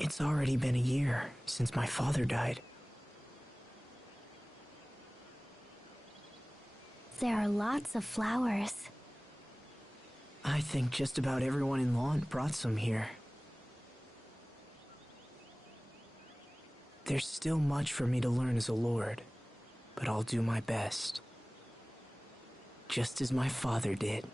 It's already been a year since my father died. There are lots of flowers. I think just about everyone in Lawn brought some here. There's still much for me to learn as a lord, but I'll do my best. Just as my father did.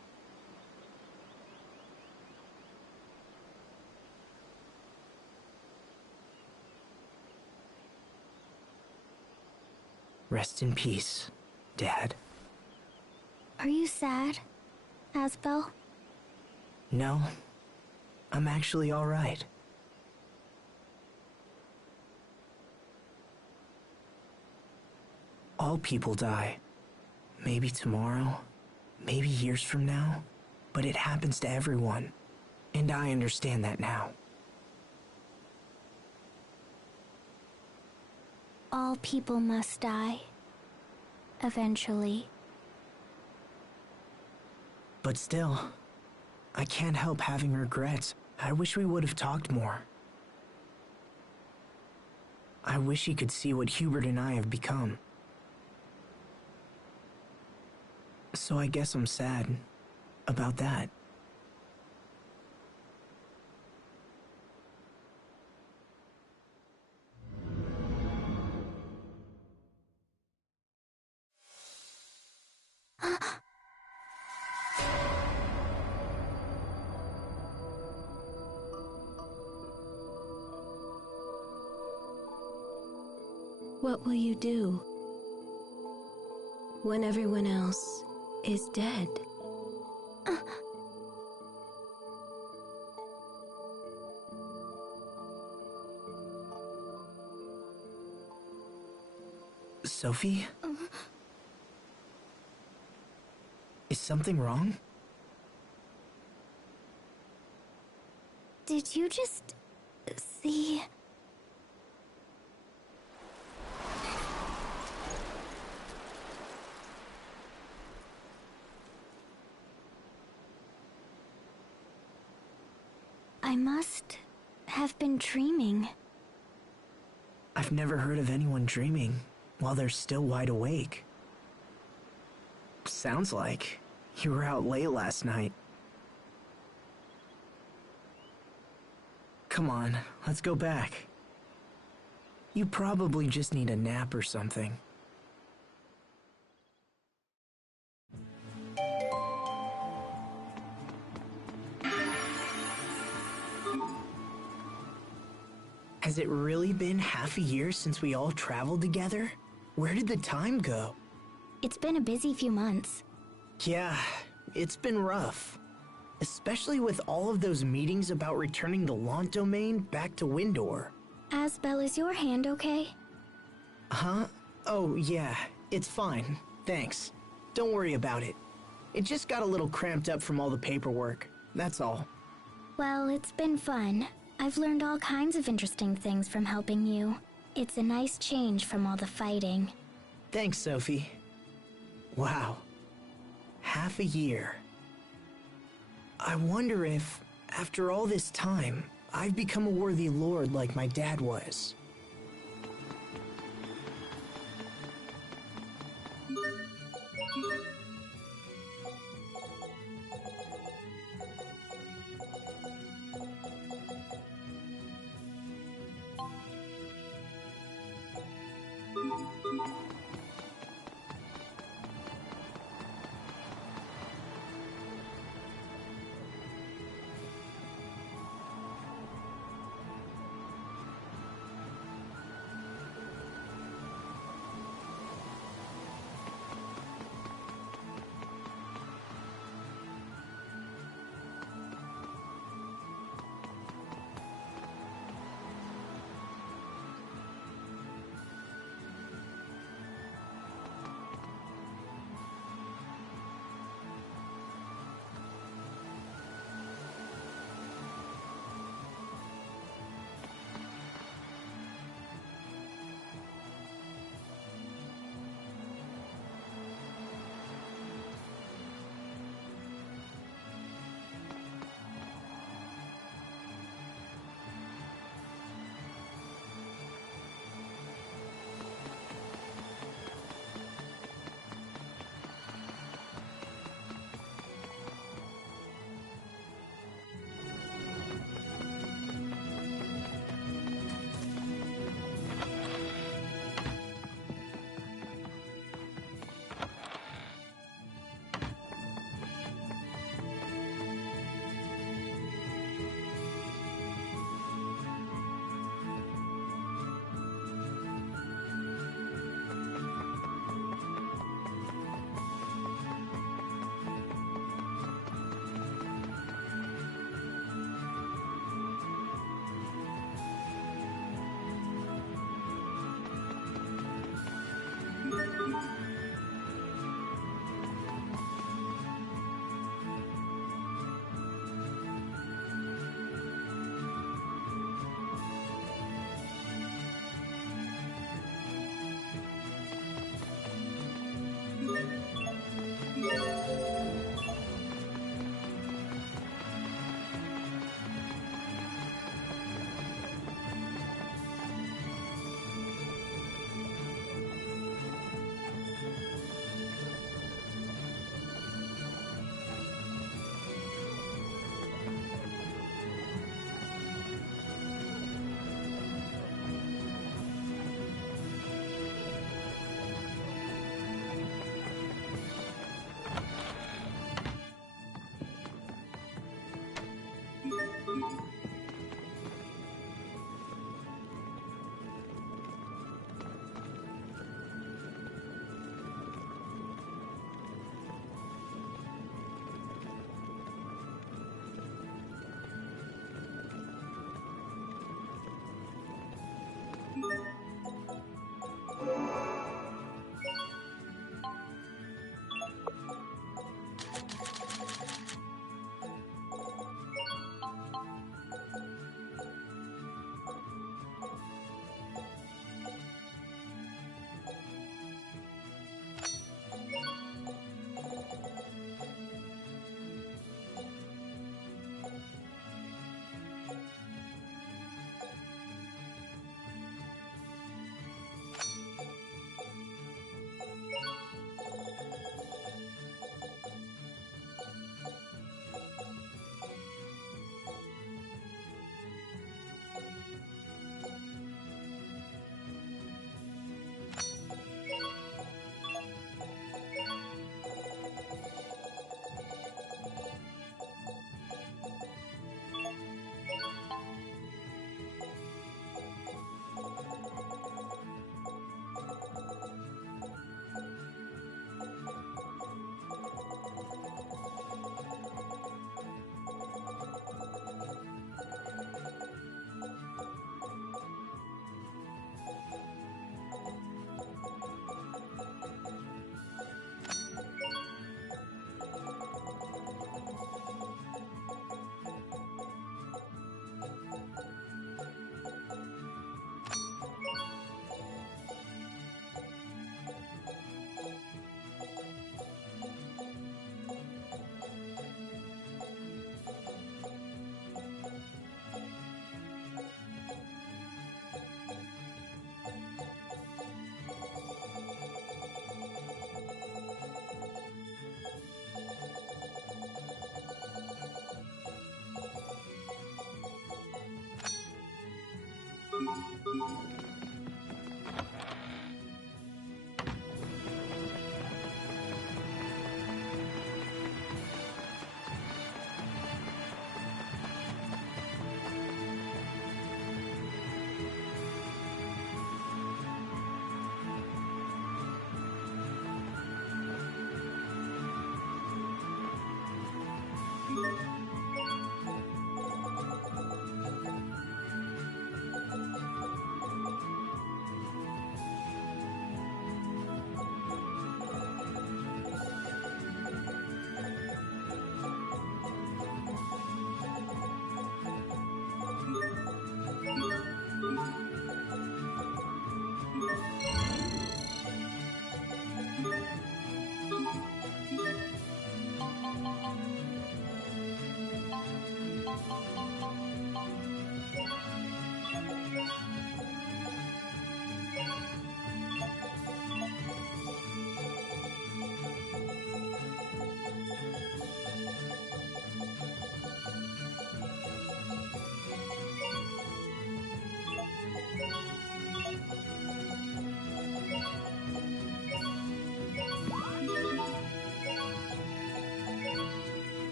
Rest in peace, Dad. Are you sad, Asbel? No, I'm actually all right. All people die. Maybe tomorrow, maybe years from now, but it happens to everyone, and I understand that now. All people must die. Eventually. But still, I can't help having regrets. I wish we would have talked more. I wish he could see what Hubert and I have become. So I guess I'm sad about that. What will you do when everyone else is dead? Sophie? Is something wrong? Did you just see? I must have been dreaming. I've never heard of anyone dreaming while they're still wide awake. Sounds like you were out late last night. Come on, let's go back. You probably just need a nap or something. Has it really been half a year since we all traveled together? Where did the time go? It's been a busy few months. Yeah, it's been rough. Especially with all of those meetings about returning the Lant domain back to Windor. Asbel, is your hand okay? Huh? Oh, yeah, it's fine. Thanks. Don't worry about it. It just got a little cramped up from all the paperwork. That's all. Well, it's been fun. I've learned all kinds of interesting things from helping you. It's a nice change from all the fighting. Thanks, Sophie. Wow. Half a year. I wonder if, after all this time, I've become a worthy lord like my dad was.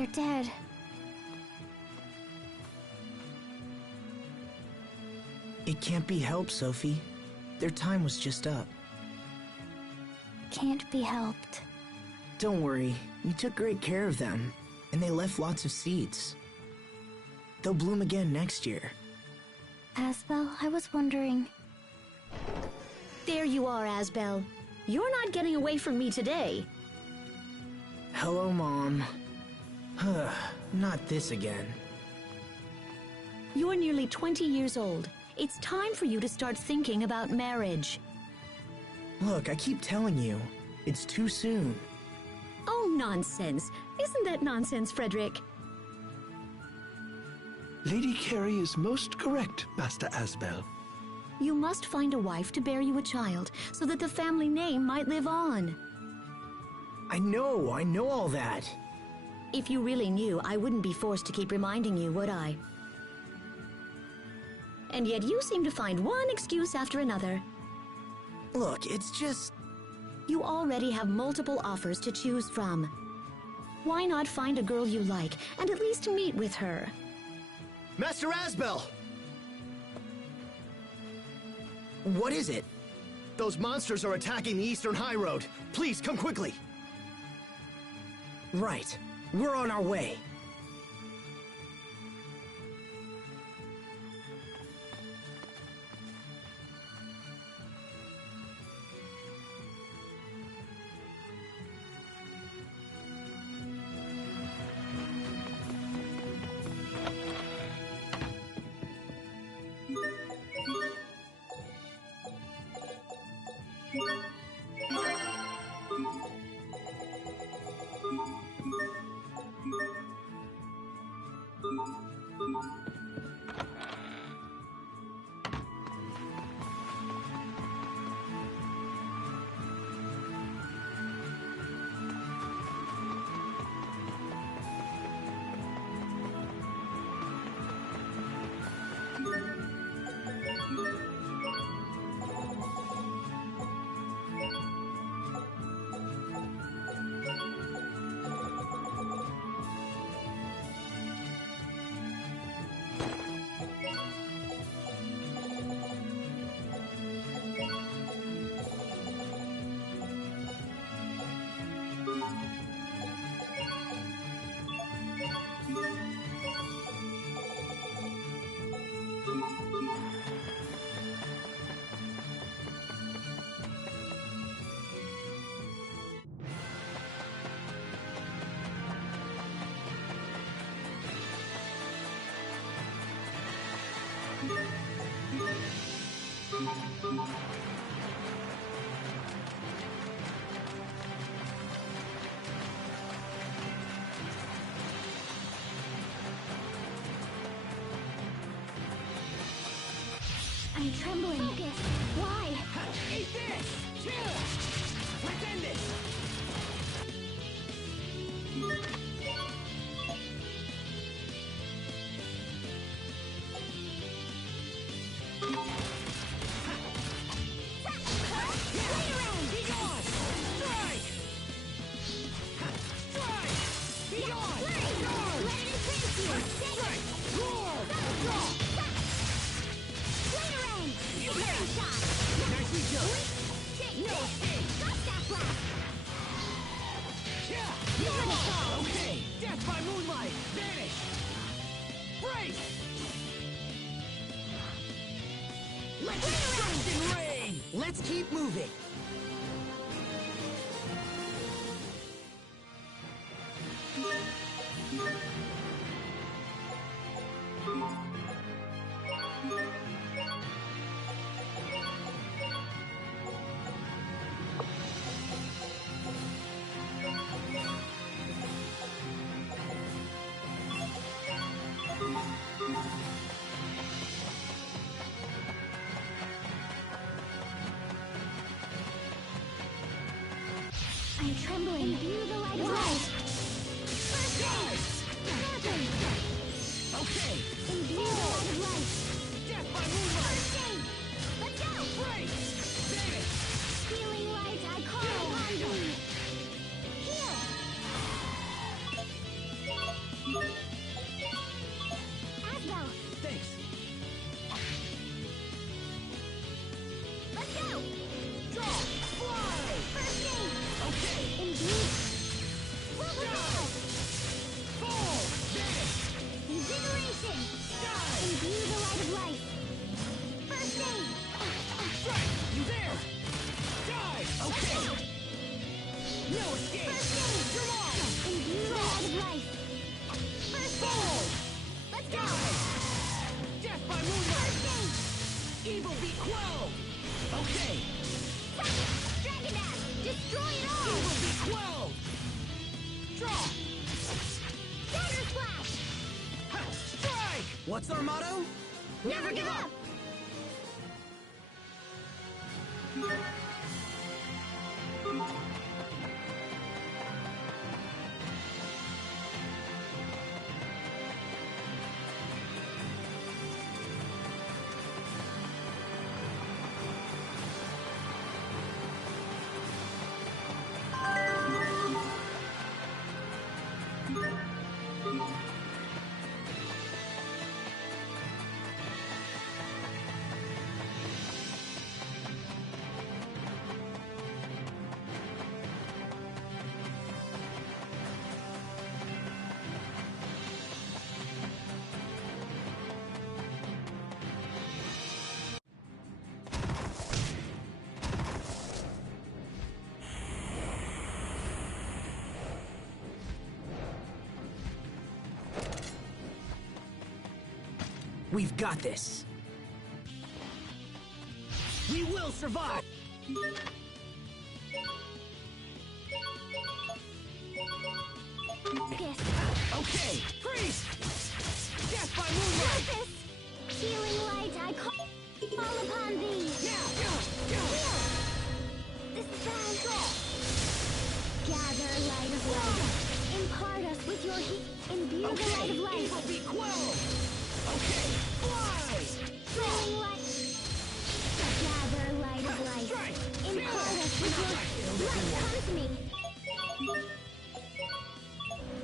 they're dead. It can't be helped, Sophie. Their time was just up. Can't be helped. Don't worry, you took great care of them, and they left lots of seeds. They'll bloom again next year. Asbel, I was wondering... There you are, Asbel. You're not getting away from me today. Hello, Mom. Not this again. You're nearly 20 years old. It's time for you to start thinking about marriage. Look, I keep telling you, it's too soon. Oh, nonsense. Isn't that nonsense, Frederick? Lady Carey is most correct, Master Asbel. You must find a wife to bear you a child, so that the family name might live on. I know all that. If you really knew, I wouldn't be forced to keep reminding you, would I? And yet you seem to find one excuse after another. Look, it's just... You already have multiple offers to choose from. Why not find a girl you like, and at least meet with her? Master Asbel! What is it? Those monsters are attacking the Eastern High Road. Please, come quickly. Right. We're on our way. I'm trembling. Focus. Why? Eat this! Chill! Pretend it! Be gone! Strike! Strike! Be gone! Guard! Let it face you! Strike! Roar! You hear shot! Nicely done! Take no escape! Stop that blast! Yeah! You're gonna fall! Okay! Death by moonlight! Vanish! Break! Let's destruction rain! Let's keep moving! I'm trembling. Imbue the light of light. First aid! Weapon! Okay! Imbue the light of light. Death by moonlight! First aid! Let's go! Break! Vanish! Healing light, I call upon thee. Heal! escape! First aid! You're on! Imbue the light of life. First aid! Let's go! Death by moonlight! First aid! Evil be quelled! Okay! Dragon Dash! Destroy it all! Evil be quelled! Draw! Dagger Splash! Ha! Strike! What's our motto? Never give up! We've got this. We will survive! Focus! Okay! Freeze! Death by moonlight! Focus! Healing light, I call upon thee! Now! This is bad! Gather light of life! Impart us with your heat! Imbue the light of life! Evil be quelled! Okay! Fly! Healing light! Gather light of life! Strike! Impart us with your light! Come to me!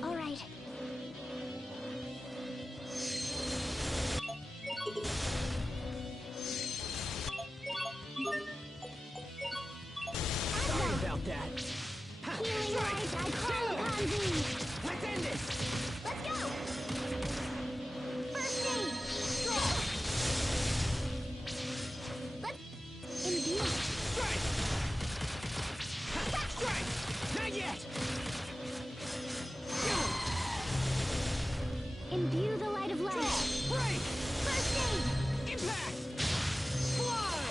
All right. Sorry about that! Healing light, I call upon thee! Let's end this! Let's go! First aid! Let's imbue! Strike! Strike! Not yet! Imbue the light of life! Break! First aid! Impact! Fly!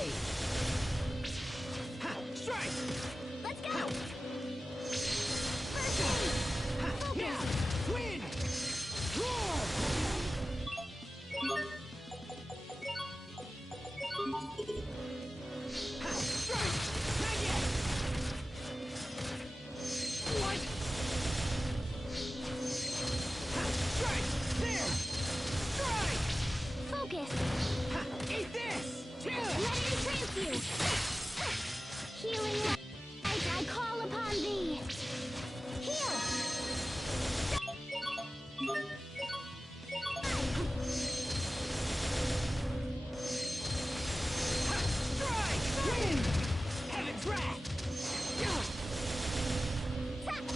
Ha! Strike! Let's go! First aid! Now! Win! Roar! Ha! Strike! Not yet! What? Ha! Strike! There! Strike! Focus! Ha! Eat this! Let it entrance you! Healing light, I call upon thee! Heal! Ha! Strike! Win! Heaven's wrath!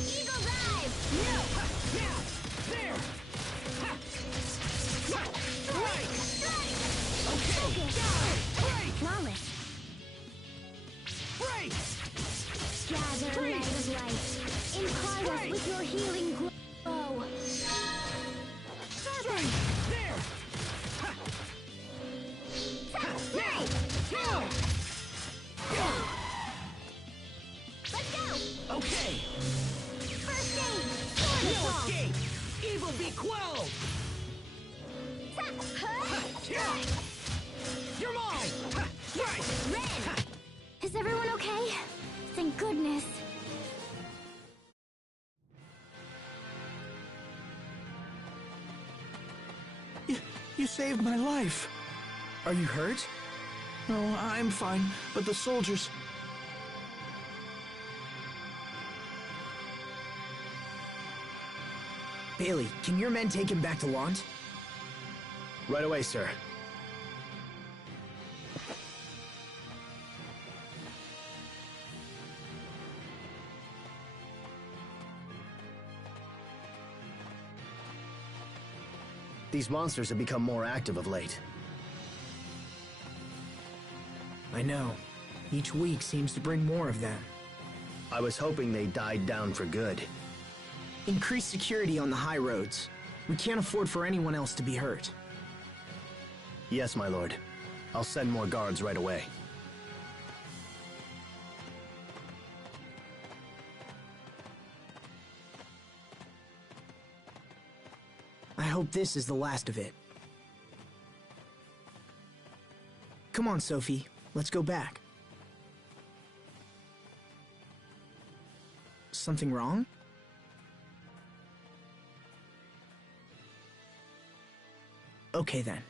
Eagle dive! No! Ha! Now! There! Ha! Ha! Strike! Okay! Focus! Break! Flawless! Break! Gather light of light! Impart us with your healing glow! Strike! There! Ha! Ha! Now! Let's go! Okay! First aid! No Cortisol! escape! Evil be quelled! Strike! You're mine! Ha! Strike! Red! Is everyone okay? Thank goodness. You saved my life. Are you hurt? No, I'm fine, but the soldiers... Bailey, can your men take him back to Lant? Right away, sir. These monsters have become more active of late. I know. Each week seems to bring more of them. I was hoping they died down for good. Increase security on the high roads. We can't afford for anyone else to be hurt. Yes, my lord. I'll send more guards right away. I hope this is the last of it. Come on, Sophie. Let's go back. Something wrong? Okay then.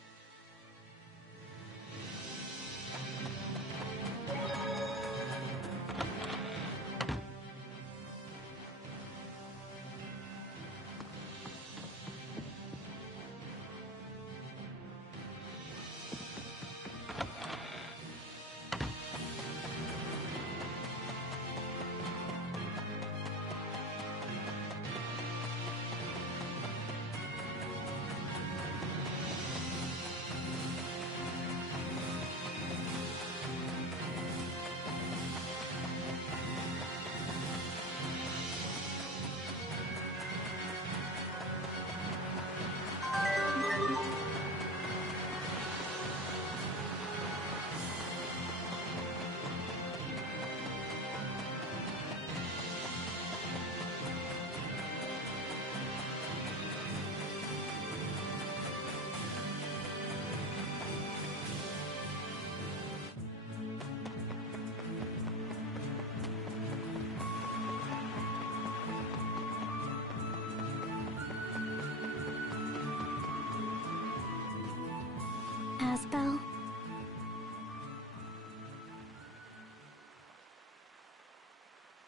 Asbel?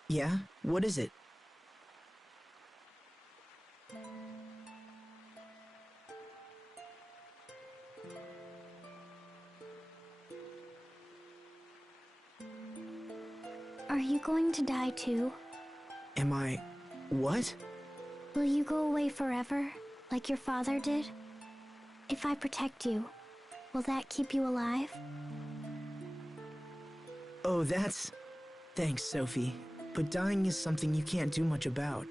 Yeah? What is it? Are you going to die too? Am I... what? Will you go away forever, like your father did? If I protect you, will that keep you alive? Oh, that's... Thanks, Sophie. But dying is something you can't do much about.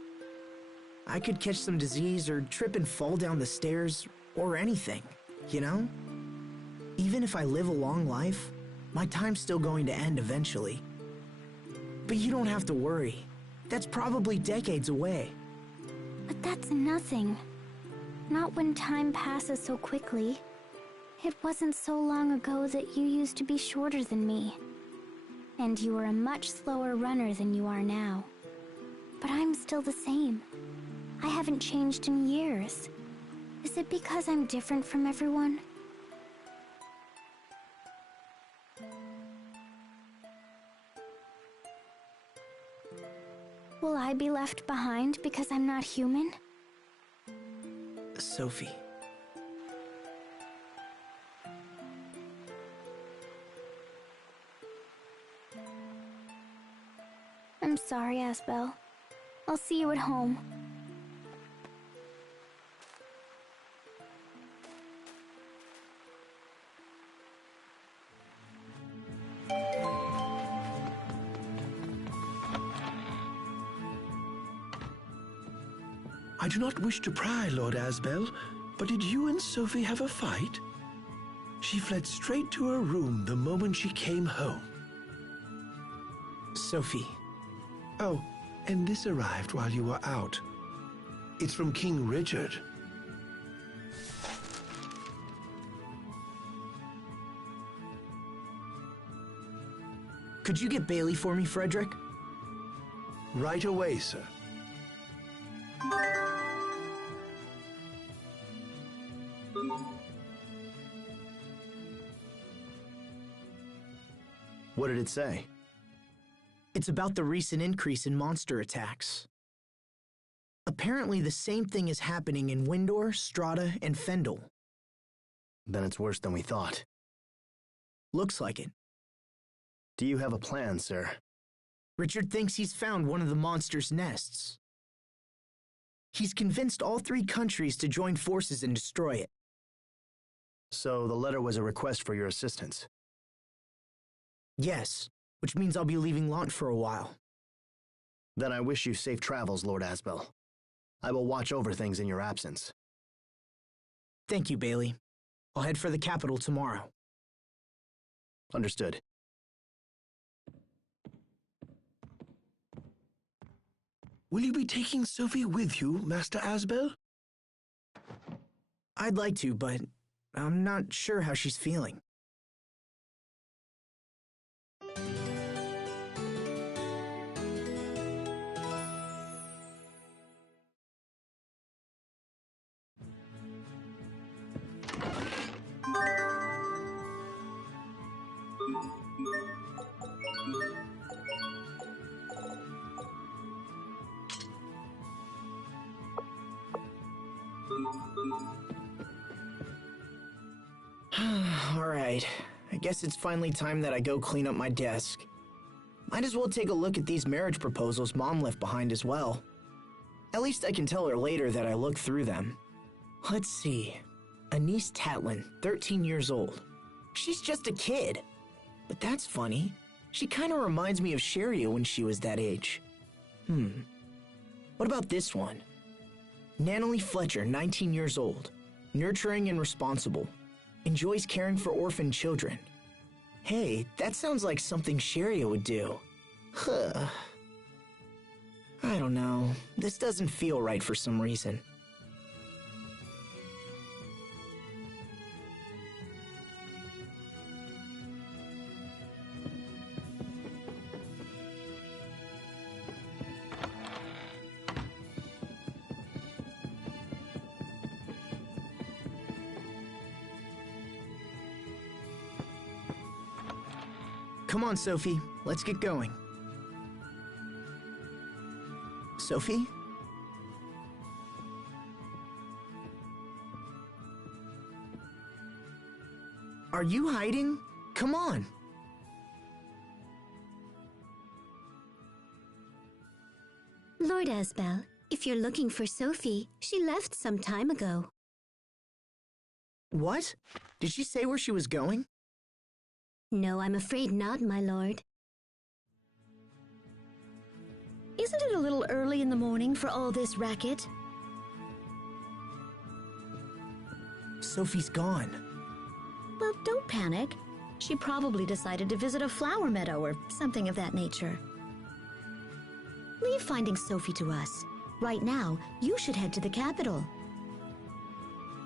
I could catch some disease or trip and fall down the stairs, or anything, you know? Even if I live a long life, my time's still going to end eventually. But you don't have to worry. That's probably decades away. But that's nothing. Not when time passes so quickly. It wasn't so long ago that you used to be shorter than me. And you were a much slower runner than you are now. But I'm still the same. I haven't changed in years. Is it because I'm different from everyone? Will I be left behind because I'm not human? Sophie. I'm sorry, Asbel. I'll see you at home. I do not wish to pry, Lord Asbel, but did you and Sophie have a fight? She fled straight to her room the moment she came home. Sophie. Oh, and this arrived while you were out. It's from King Richard. Could you get Bailey for me, Frederick? Right away, sir. What did it say? It's about the recent increase in monster attacks. Apparently the same thing is happening in Windor, Strata, and Fendel. Then it's worse than we thought. Looks like it. Do you have a plan, sir? Richard thinks he's found one of the monster's nests. He's convinced all 3 countries to join forces and destroy it. So the letter was a request for your assistance. Yes, which means I'll be leaving Lant for a while. Then I wish you safe travels, Lord Asbel. I will watch over things in your absence. Thank you, Bailey. I'll head for the capital tomorrow. Understood. Will you be taking Sophie with you, Master Asbel? I'd like to, but I'm not sure how she's feeling. Alright, I guess it's finally time that I go clean up my desk. Might as well take a look at these marriage proposals Mom left behind as well. At least I can tell her later that I looked through them. Let's see. Anise Tatlin, 13 years old. She's just a kid. But that's funny. She kinda reminds me of Sharia when she was that age. What about this one? Natalie Fletcher, 19 years old. Nurturing and responsible. Enjoys caring for orphan children. Hey, that sounds like something Sharia would do. Huh. I don't know. This doesn't feel right for some reason. Come on, Sophie. Let's get going. Sophie? Are you hiding? Come on. Lord Asbel, if you're looking for Sophie, she left some time ago. What? Did she say where she was going? No, I'm afraid not, my lord. Isn't it a little early in the morning for all this racket? Sophie's gone. Well, don't panic. She probably decided to visit a flower meadow or something of that nature. Leave finding Sophie to us. Right now, you should head to the capital.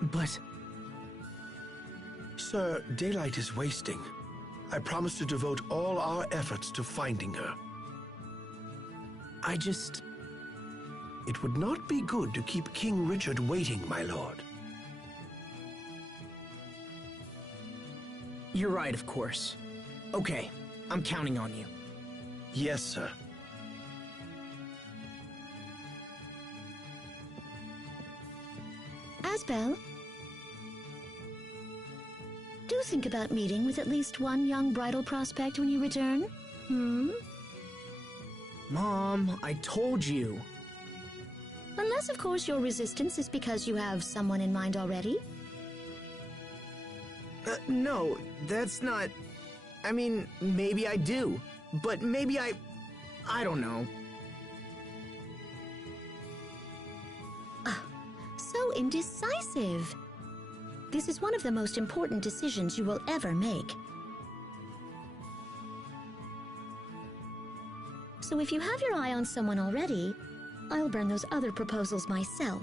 But... Sir, daylight is wasting. I promise to devote all our efforts to finding her. It would not be good to keep King Richard waiting, my lord. You're right, of course. Okay, I'm counting on you. Yes, sir. Asbel, do think about meeting with at least one young bridal prospect when you return. Mom, I told you. Unless, of course, your resistance is because you have someone in mind already. No, that's not... I mean, maybe I do. But maybe I don't know. So indecisive. This is one of the most important decisions you will ever make. So if you have your eye on someone already, I'll burn those other proposals myself.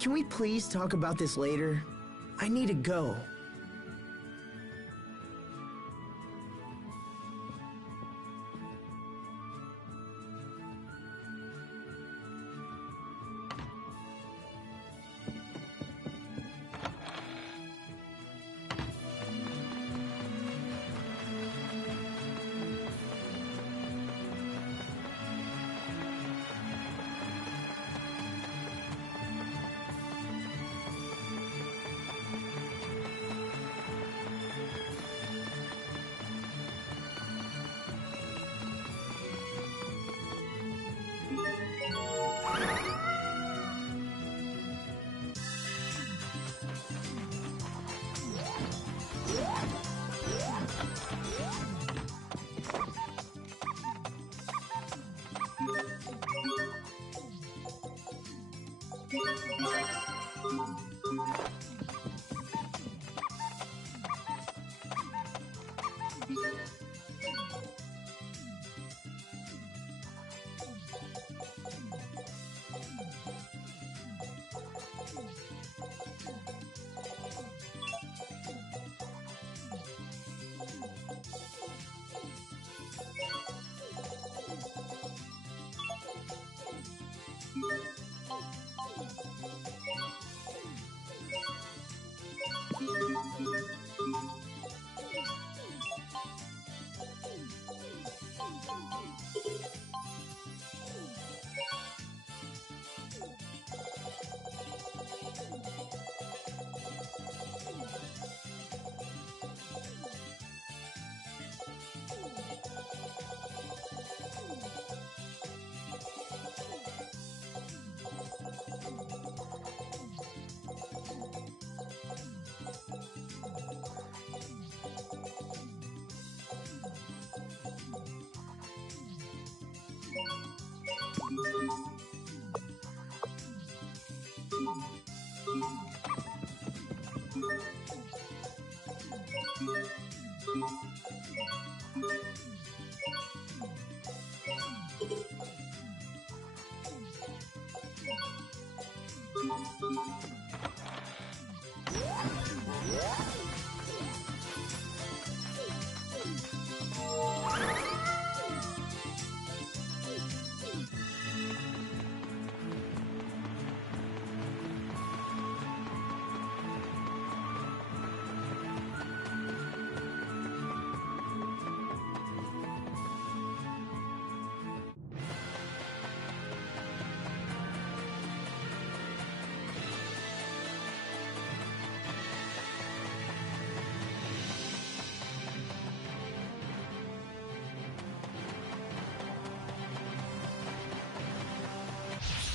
Can we please talk about this later? I need to go.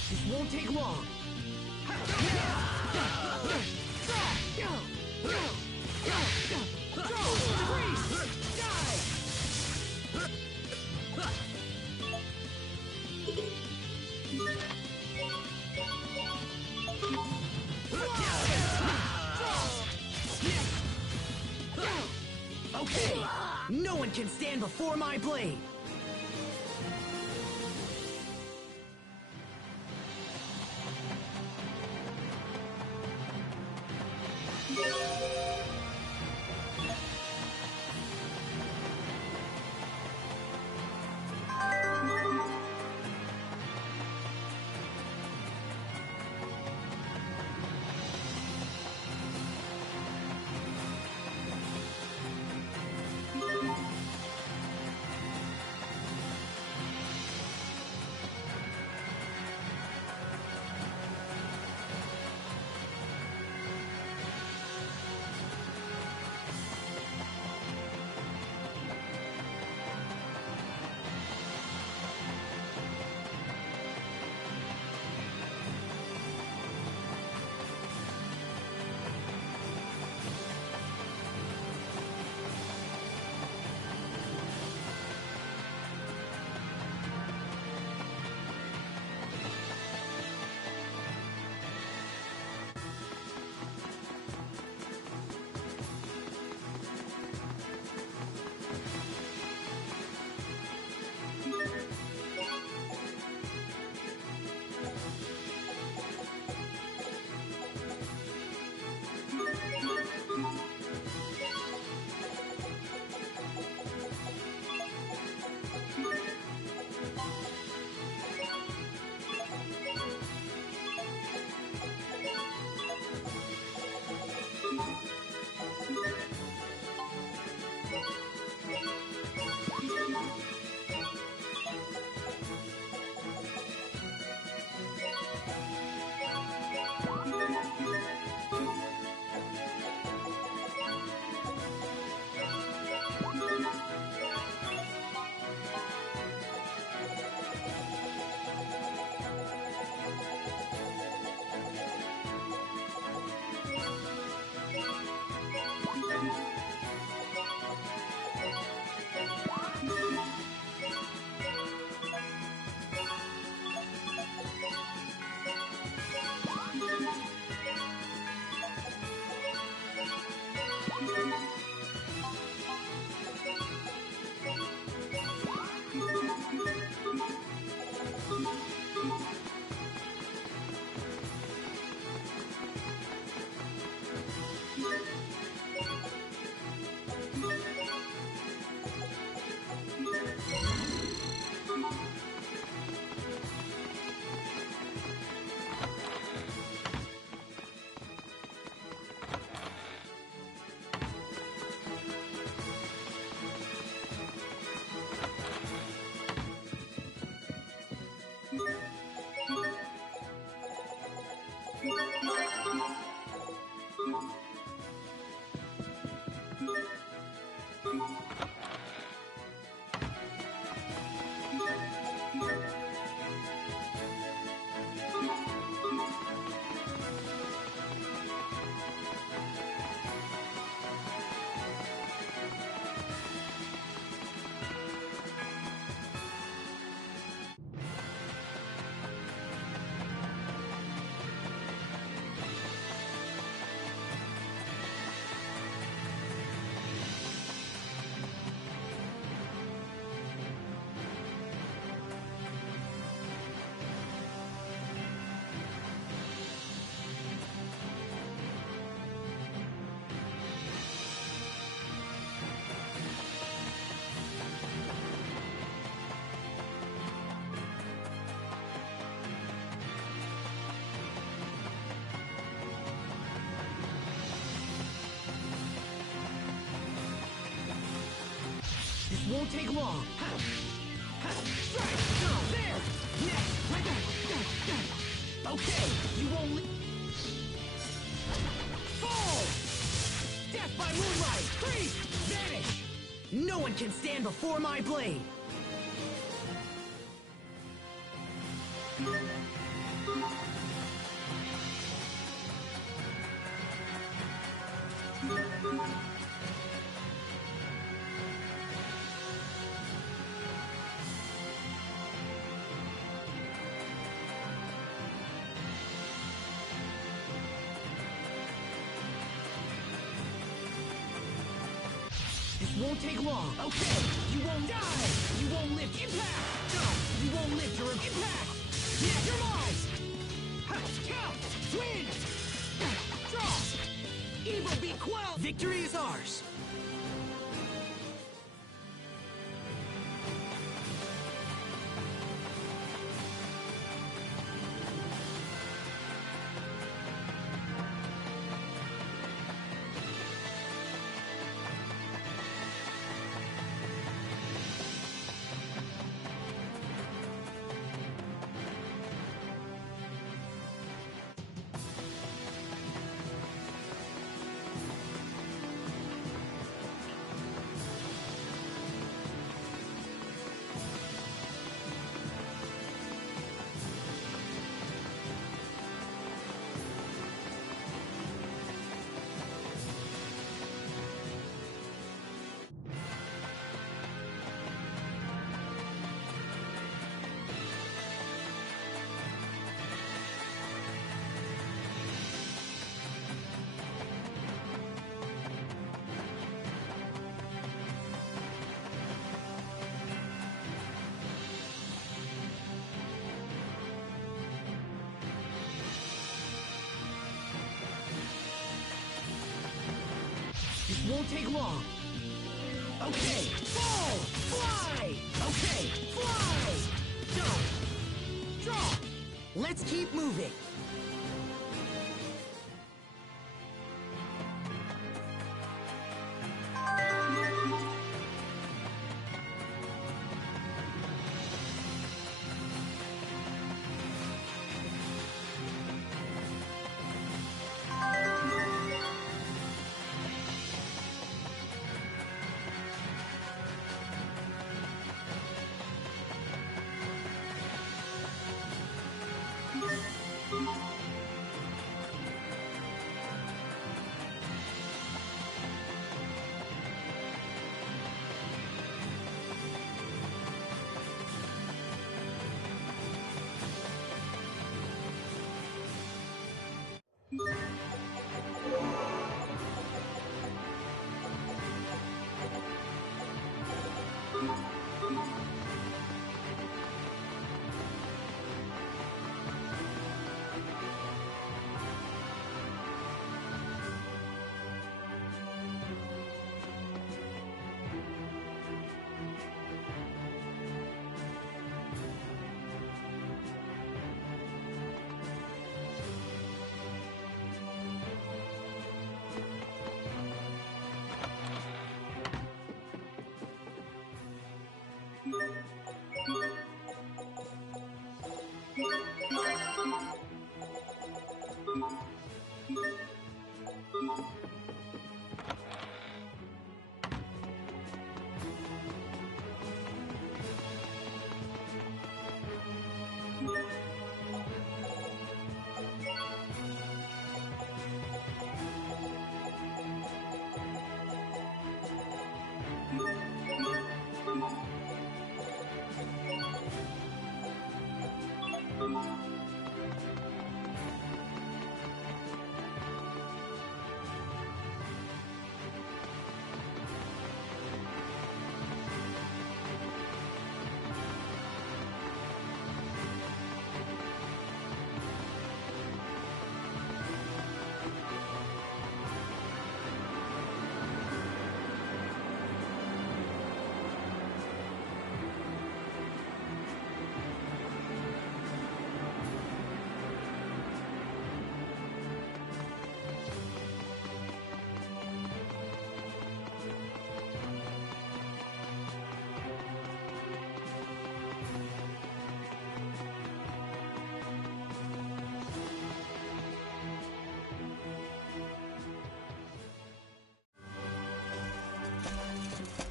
This won't take long. Okay, no one can stand before my blade. won't take long. Strike! There! Next! Okay, you won't fall! Death by moonlight! Freeze! Vanish! No one can stand before my blade! Won't take long. Okay, you won't die. You won't live. Impact. No, you won't live to impact. Yeah, you're mine. Count. Win. Draw. Evil be quelled. Victory is ours. Won't take long. Okay, fall! Fly! Okay, fly! Jump! Draw! Let's keep moving.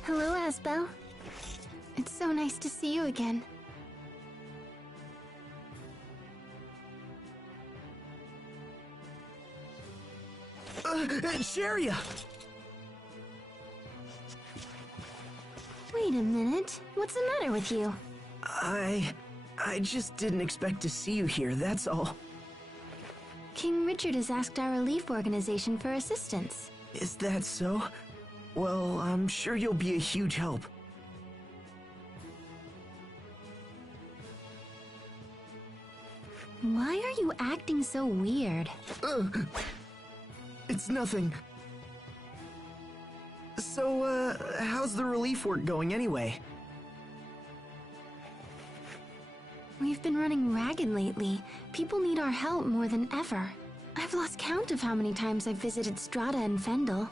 Hello, Asbel. It's so nice to see you again. Sharia! Wait a minute. What's the matter with you? I just didn't expect to see you here, that's all. King Richard has asked our relief organization for assistance. Is that so? Well, I'm sure you'll be a huge help. Why are you acting so weird? It's nothing. So, how's the relief work going anyway? We've been running ragged lately. People need our help more than ever. I've lost count of how many times I've visited Strata and Fendel.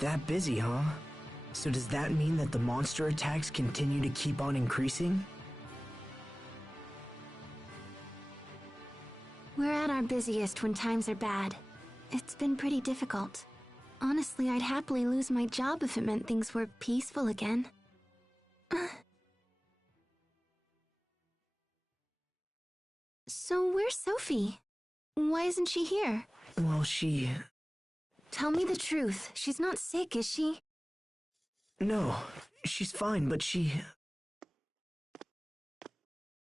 That busy, huh? So does that mean that the monster attacks continue to keep on increasing? We're at our busiest when times are bad. It's been pretty difficult. Honestly, I'd happily lose my job if it meant things were peaceful again. So where's Sophie? Why isn't she here? Well, she... Tell me the truth. She's not sick, is she? No, she's fine, but she...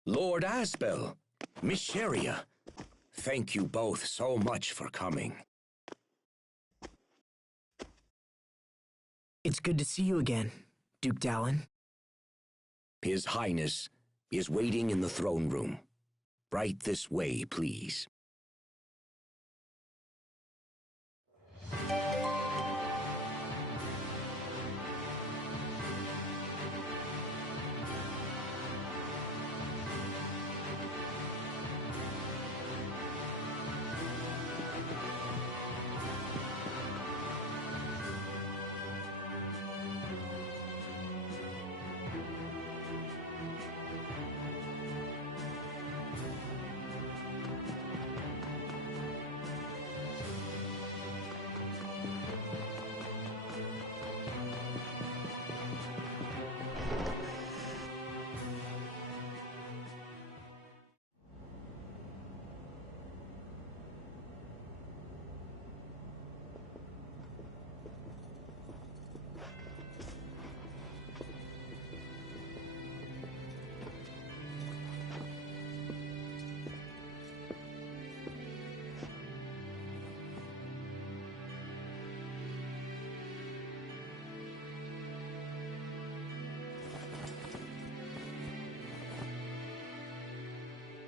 Lord Asbel, Miss Sharia, thank you both so much for coming. It's good to see you again, Duke Dallin. His Highness is waiting in the throne room. Right this way, please.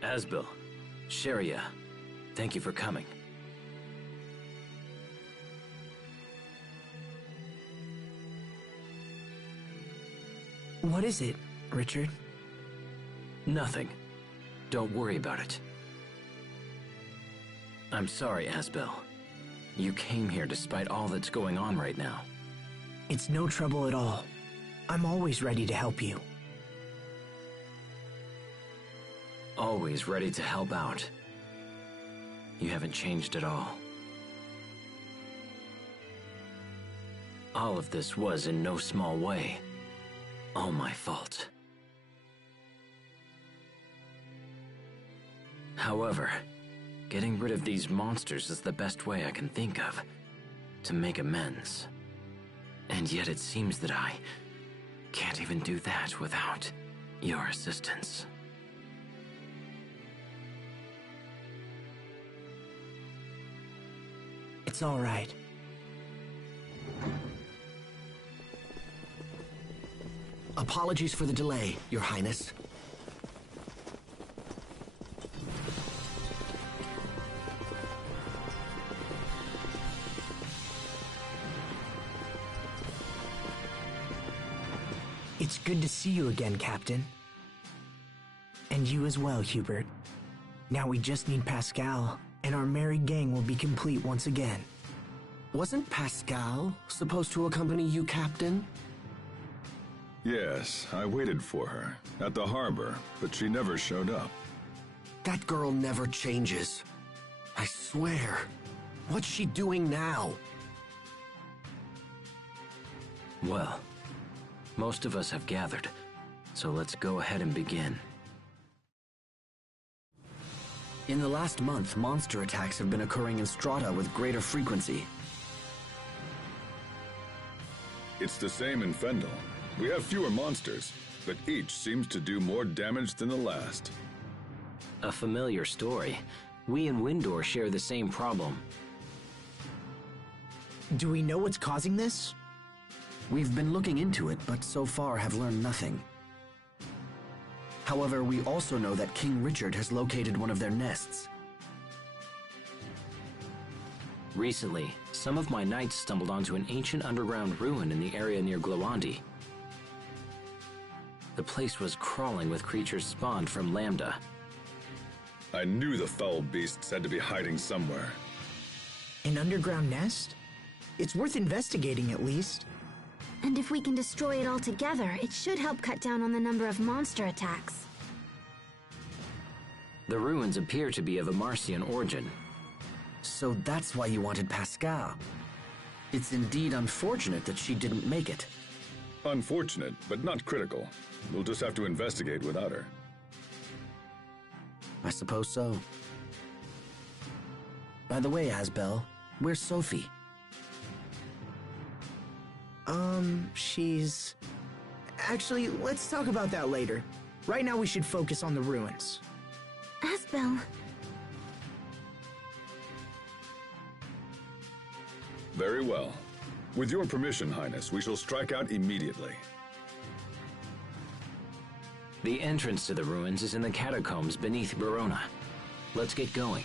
Asbel, Sharia, thank you for coming. What is it, Richard? Nothing. Don't worry about it. I'm sorry, Asbel. You came here despite all that's going on right now. It's no trouble at all. I'm always ready to help you. Always ready to help out. You haven't changed at all. All of this was, in no small way, all my fault. However, getting rid of these monsters is the best way I can think of to make amends. And yet it seems that I can't even do that without your assistance. It's all right. Apologies for the delay, Your Highness. It's good to see you again, Captain. And you as well, Hubert. Now we just need Pascal, and our merry gang will be complete once again. Wasn't Pascal supposed to accompany you, Captain? Yes, I waited for her at the harbor, but she never showed up. That girl never changes. I swear. What's she doing now? Well, most of us have gathered, so let's go ahead and begin. In the last month, monster attacks have been occurring in Strata with greater frequency. It's the same in Fendel. We have fewer monsters, but each seems to do more damage than the last. A familiar story. We and Windor share the same problem. Do we know what's causing this? We've been looking into it, but so far have learned nothing. However, we also know that King Richard has located one of their nests. Recently, some of my knights stumbled onto an ancient underground ruin in the area near Glowandi. The place was crawling with creatures spawned from Lambda. I knew the foul beasts had to be hiding somewhere. An underground nest? It's worth investigating at least. And if we can destroy it altogether, it should help cut down on the number of monster attacks. The ruins appear to be of a Marcian origin. So that's why you wanted Pascal. It's indeed unfortunate that she didn't make it. Unfortunate, but not critical. We'll just have to investigate without her. I suppose so. By the way, Asbel, where's Sophie? She's... Actually, let's talk about that later. Right now we should focus on the ruins. Asbel. Very well. With your permission, Highness, we shall strike out immediately. The entrance to the ruins is in the catacombs beneath Verona. Let's get going.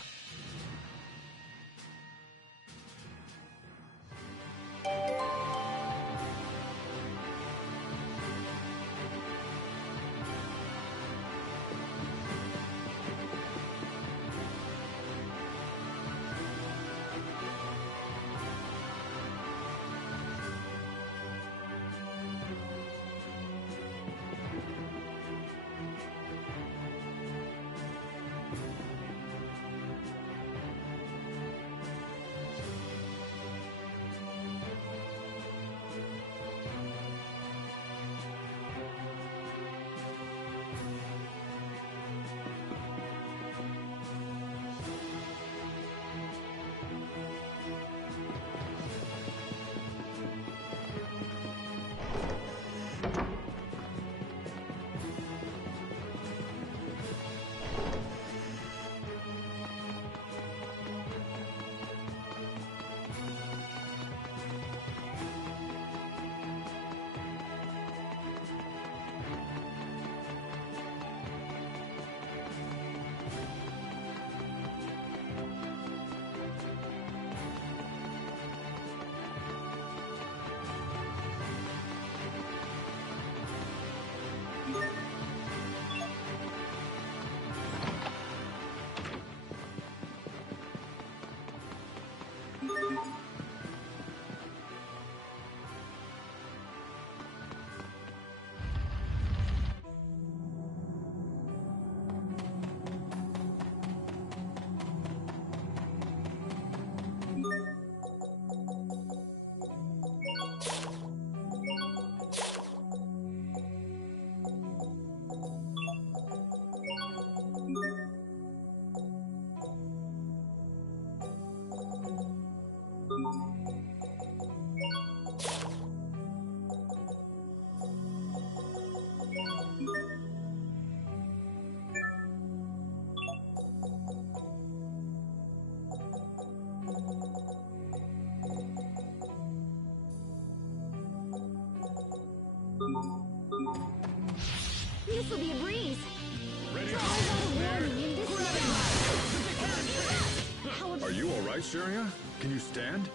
This'll be a breeze. Ready? How Are you all right, Syria? Can you stand?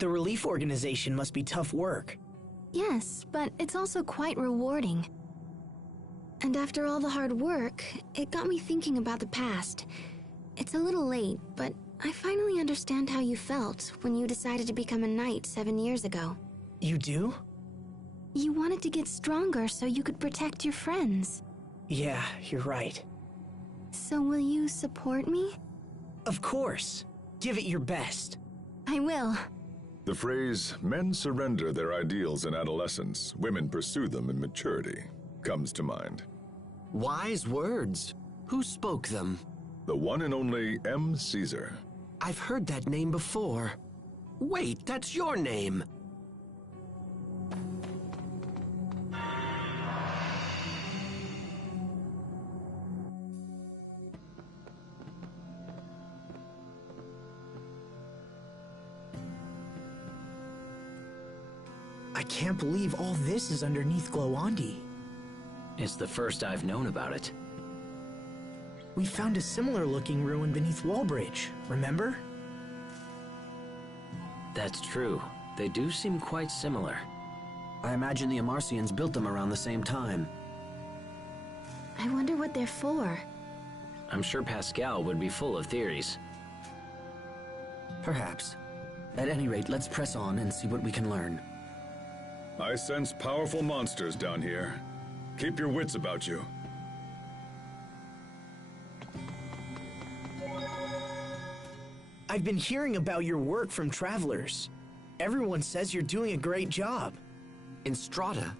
The relief organization must be tough work. Yes, but it's also quite rewarding. And after all the hard work, it got me thinking about the past. It's a little late, but I finally understand how you felt when you decided to become a knight 7 years ago. You do? You wanted to get stronger so you could protect your friends. Yeah, you're right. So will you support me? Of course. Give it your best. I will. The phrase, men surrender their ideals in adolescence, women pursue them in maturity, comes to mind. Wise words. Who spoke them? The one and only M. Caesar. I've heard that name before. Wait, that's your name. I can't believe all this is underneath Glowandi. It's the first I've known about it. We found a similar looking ruin beneath Wallbridge, remember? That's true. They do seem quite similar. I imagine the Amarcians built them around the same time. I wonder what they're for. I'm sure Pascal would be full of theories. Perhaps. At any rate, let's press on and see what we can learn. I sense powerful monsters down here. Keep your wits about you. I've been hearing about your work from travelers. Everyone says you're doing a great job. In Strata,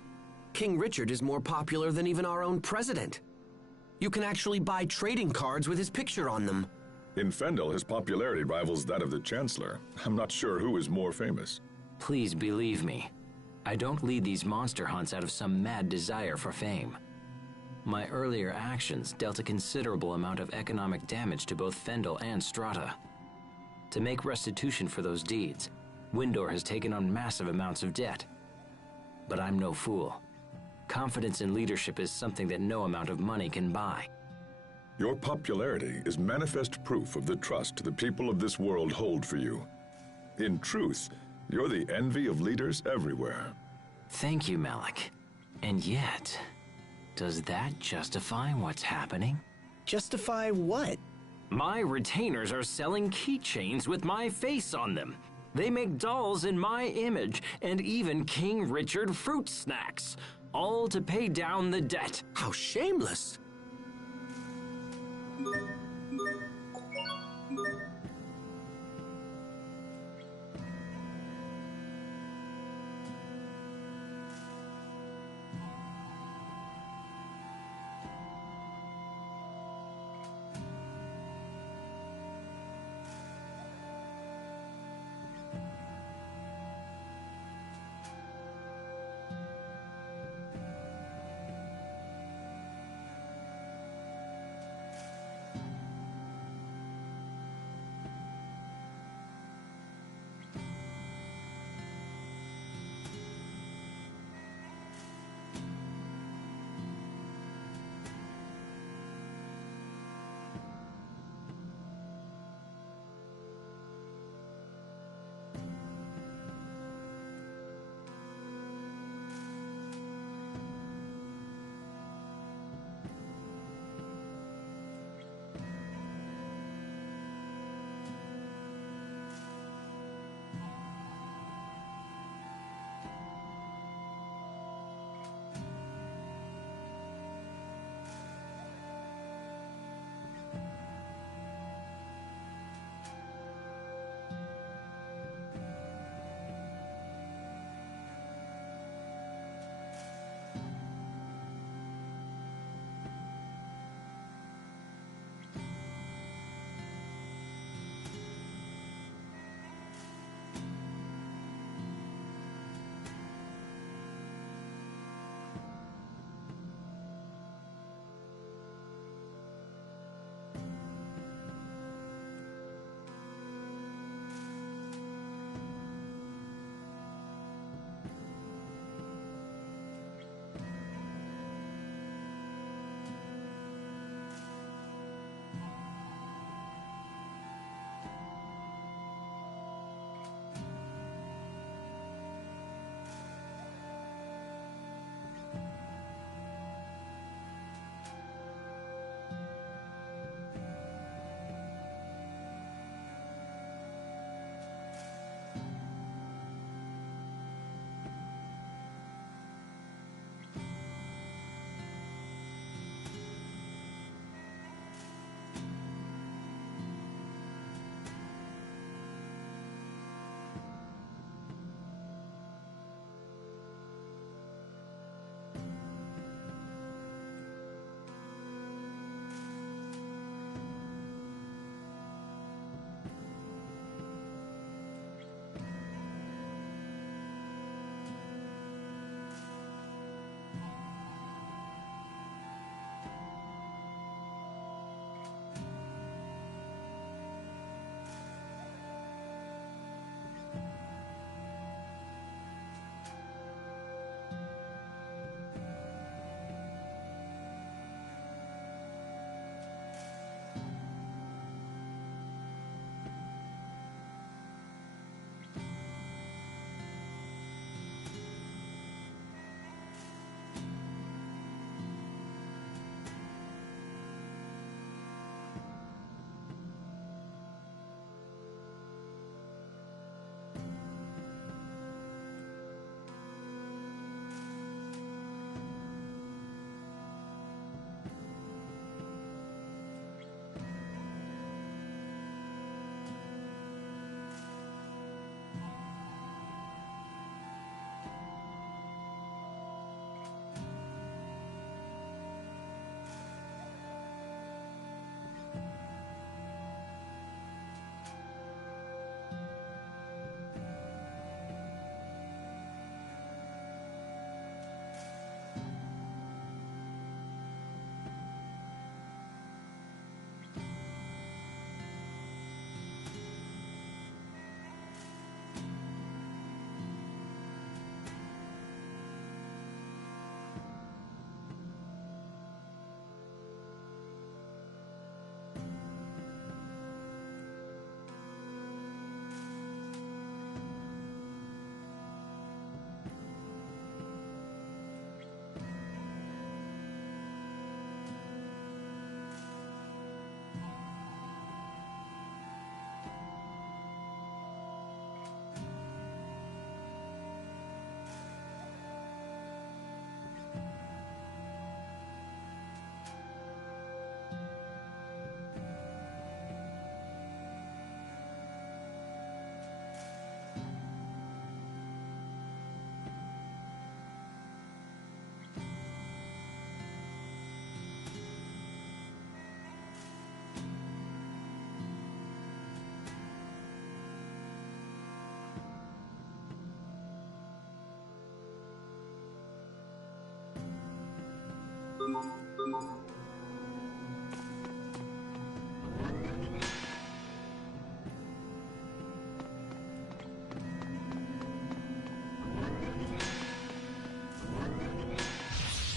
King Richard is more popular than even our own president. You can actually buy trading cards with his picture on them. In Fendel, his popularity rivals that of the Chancellor. I'm not sure who is more famous. Please believe me. I don't lead these monster hunts out of some mad desire for fame. My earlier actions dealt a considerable amount of economic damage to both Fendel and Strata. To make restitution for those deeds, Windor has taken on massive amounts of debt. But I'm no fool. Confidence in leadership is something that no amount of money can buy. Your popularity is manifest proof of the trust the people of this world hold for you. In truth, you're the envy of leaders everywhere. Thank you, Malik. And yet, does that justify what's happening? Justify what? My retainers are selling keychains with my face on them. They make dolls in my image, and even King Richard fruit snacks, all to pay down the debt. How shameless!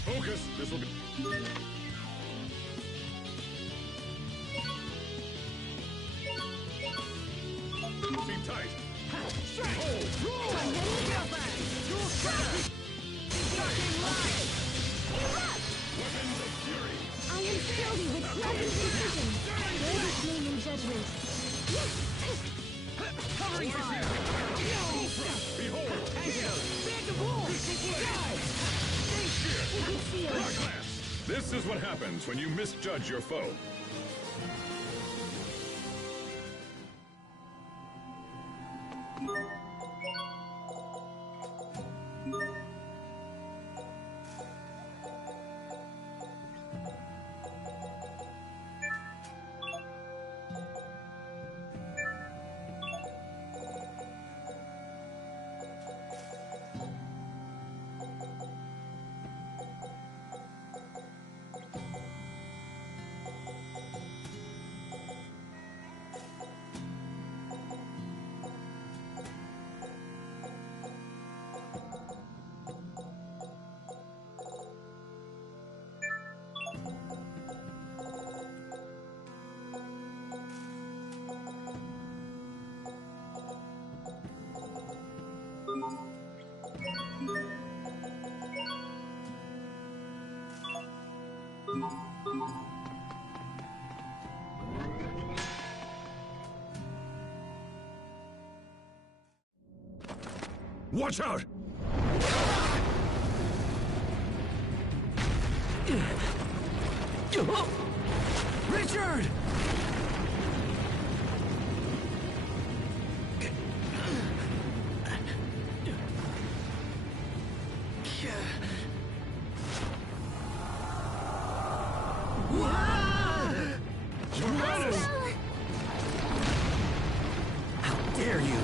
Focus! This will be... Be tight! Hold! Weapons of fury! I am Sylvie with sudden precision. Greatest name in judgment. Covering fire! Behold! This is what happens when you misjudge your foe. Watch out! Richard! How dare you!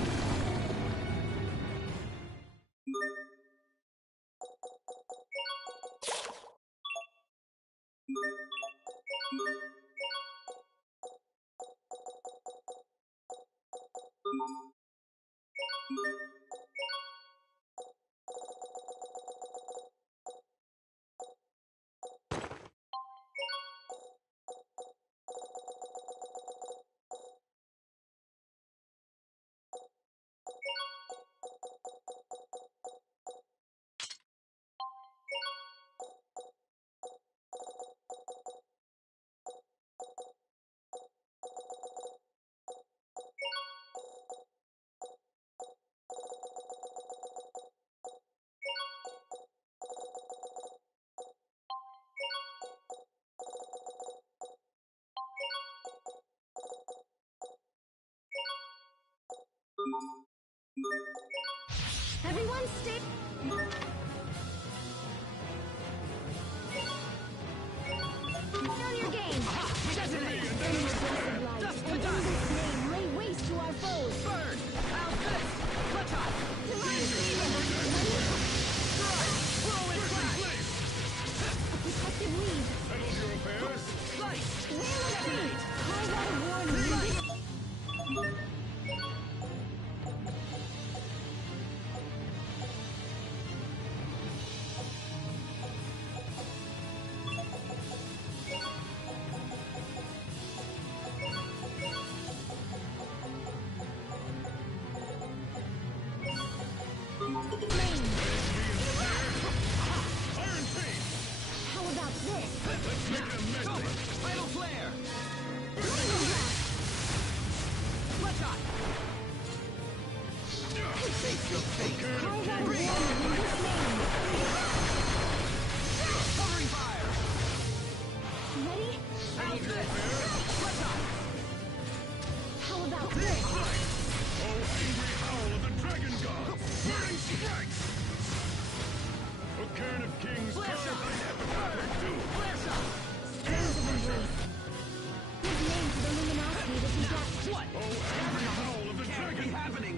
Everyone stay... On your game! Detonate! Dust to dust! In this name, lay waste to our foes! Burn! I'll fist! Clutch on! Divine freedom! Strike! Blow and flash! A protective weave! Settle your affairs? Slice! Detonate! Call out a warning! Iron Chain! How about this? Let's make it a mess. Vital flare! Lightning blast! Clutch on! Face your fate! Call out a warning in this name! Covering fire! Ready? I'll fist! Clutch on! How about this? Oh, angry howl of the dragon god! Burning strikes! A cairn of kings Flare carved shot! by epic too! Flare shot! Streams of embrace. Give name to the luminosity that begat. What? Oh, angry howl of the Can't be dragon! happening!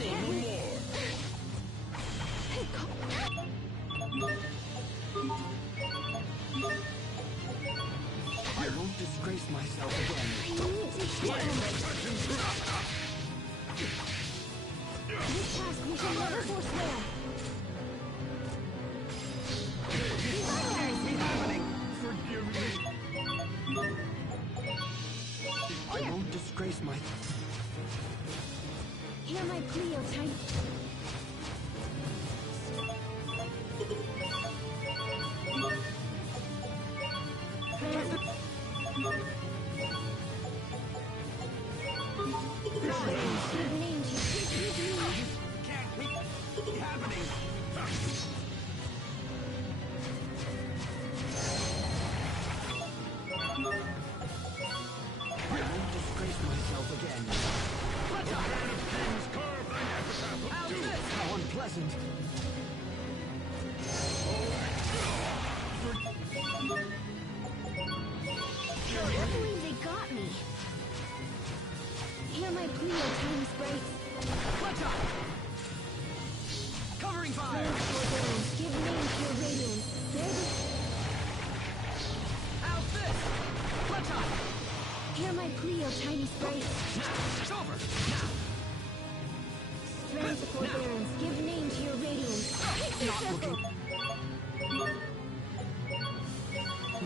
I won't disgrace myself again. This task we shall never forswear. Forgive me. I won't disgrace myself. Hear my plea, O Tiny. Can't be happening. I won't disgrace myself again. How unpleasant. I can't believe they got me. Hear my plea, O Tiny Sprites. Covering fire. Forbearance, give name to your radiance. Bear the... Out this. Hear my plea, O Tiny Sprites. It's over. Strands of forbearance, give name to your radiance. Pixie Not circle. looking.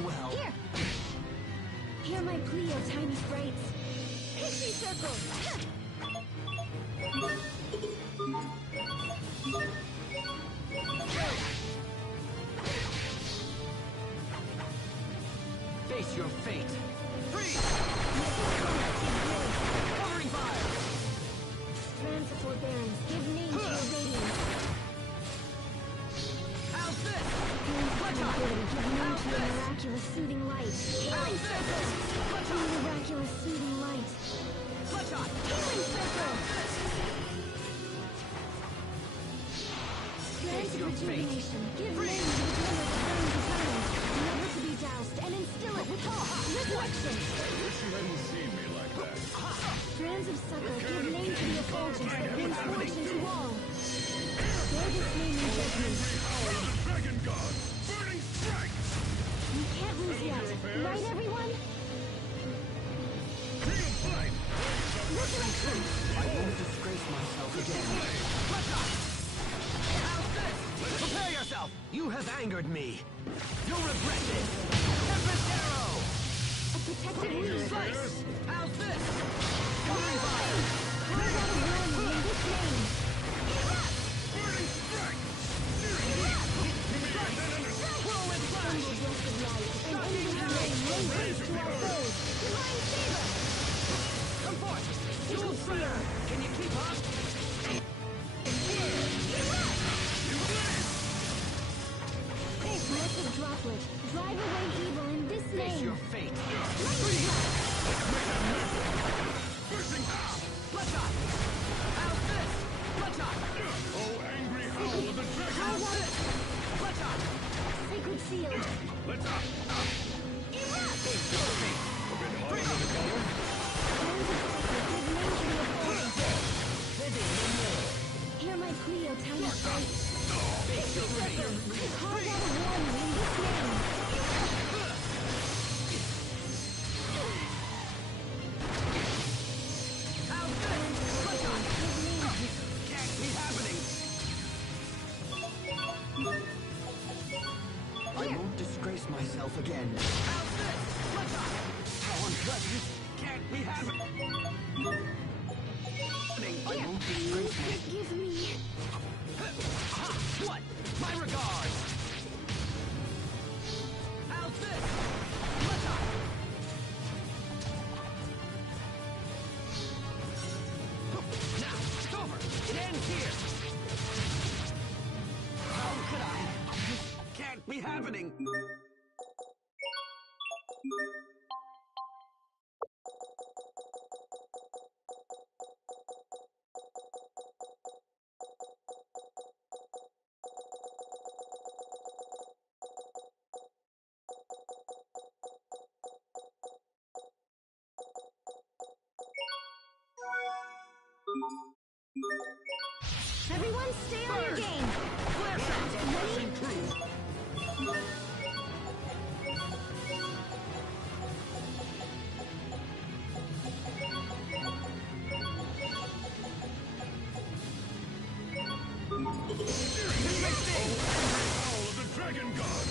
Well. Here. Hear my plea, O Tiny Sprites. Pixie circle. Face your fate. Freeze! Covering fire. Strands of forbearance, give name to your radiance. How's this? Give name to your miraculous soothing light. Healing circle. Your miraculous soothing light. Healing circle. Strands of rejuvenation, give name to the glimmer that burns eternal, never to be doused, and instill it with hope. Resurrection. Wish you hadn't seen me like that. Strands of succor, give name to the effulgence that brings fortune to all. Bear this name in judgment. Dragon God! Burning strike! You can't lose yet, right everyone? Resurrection! I won't disgrace myself again. How's this? Prepare yourself! You have angered me. You'll regret this. Tempest Arrow! A protective lead. Slice! How's this? Covering fire! Carve out a warning in this name. Burning strike! Whirlwind flash! Blessed light, and endless flame, lay waste to our foes. Divine favor! Come forth! Jewel Shredder! Can you keep up? Blessed droplet, drive away evil in this Face name. your fate. Lightning Pushing out! Bloodshot! How's this? Bloodshot! Oh, angry howl of the dragon! Carve out Bloodshot! sacred seal. Let's up! Erupt! Face your fate. A bit hard on the color? Strands of succor, give name to the effulgence. Living no more. Hear my plea, O tiny sprite. Face your fate. Carve out a warning in this name. How's this? Bloodshot! Can't be happening. I won't disgrace myself again. How's this? Bloodshot! How unpleasant. Can't be happening. I won't disgrace myself. Forgive me. What? My regards! How's this? Bloodshot! Now, it's over! It ends here! How could I? This can't be happening! Everyone stay on your game. Flare shot! Passing through! Dragon God!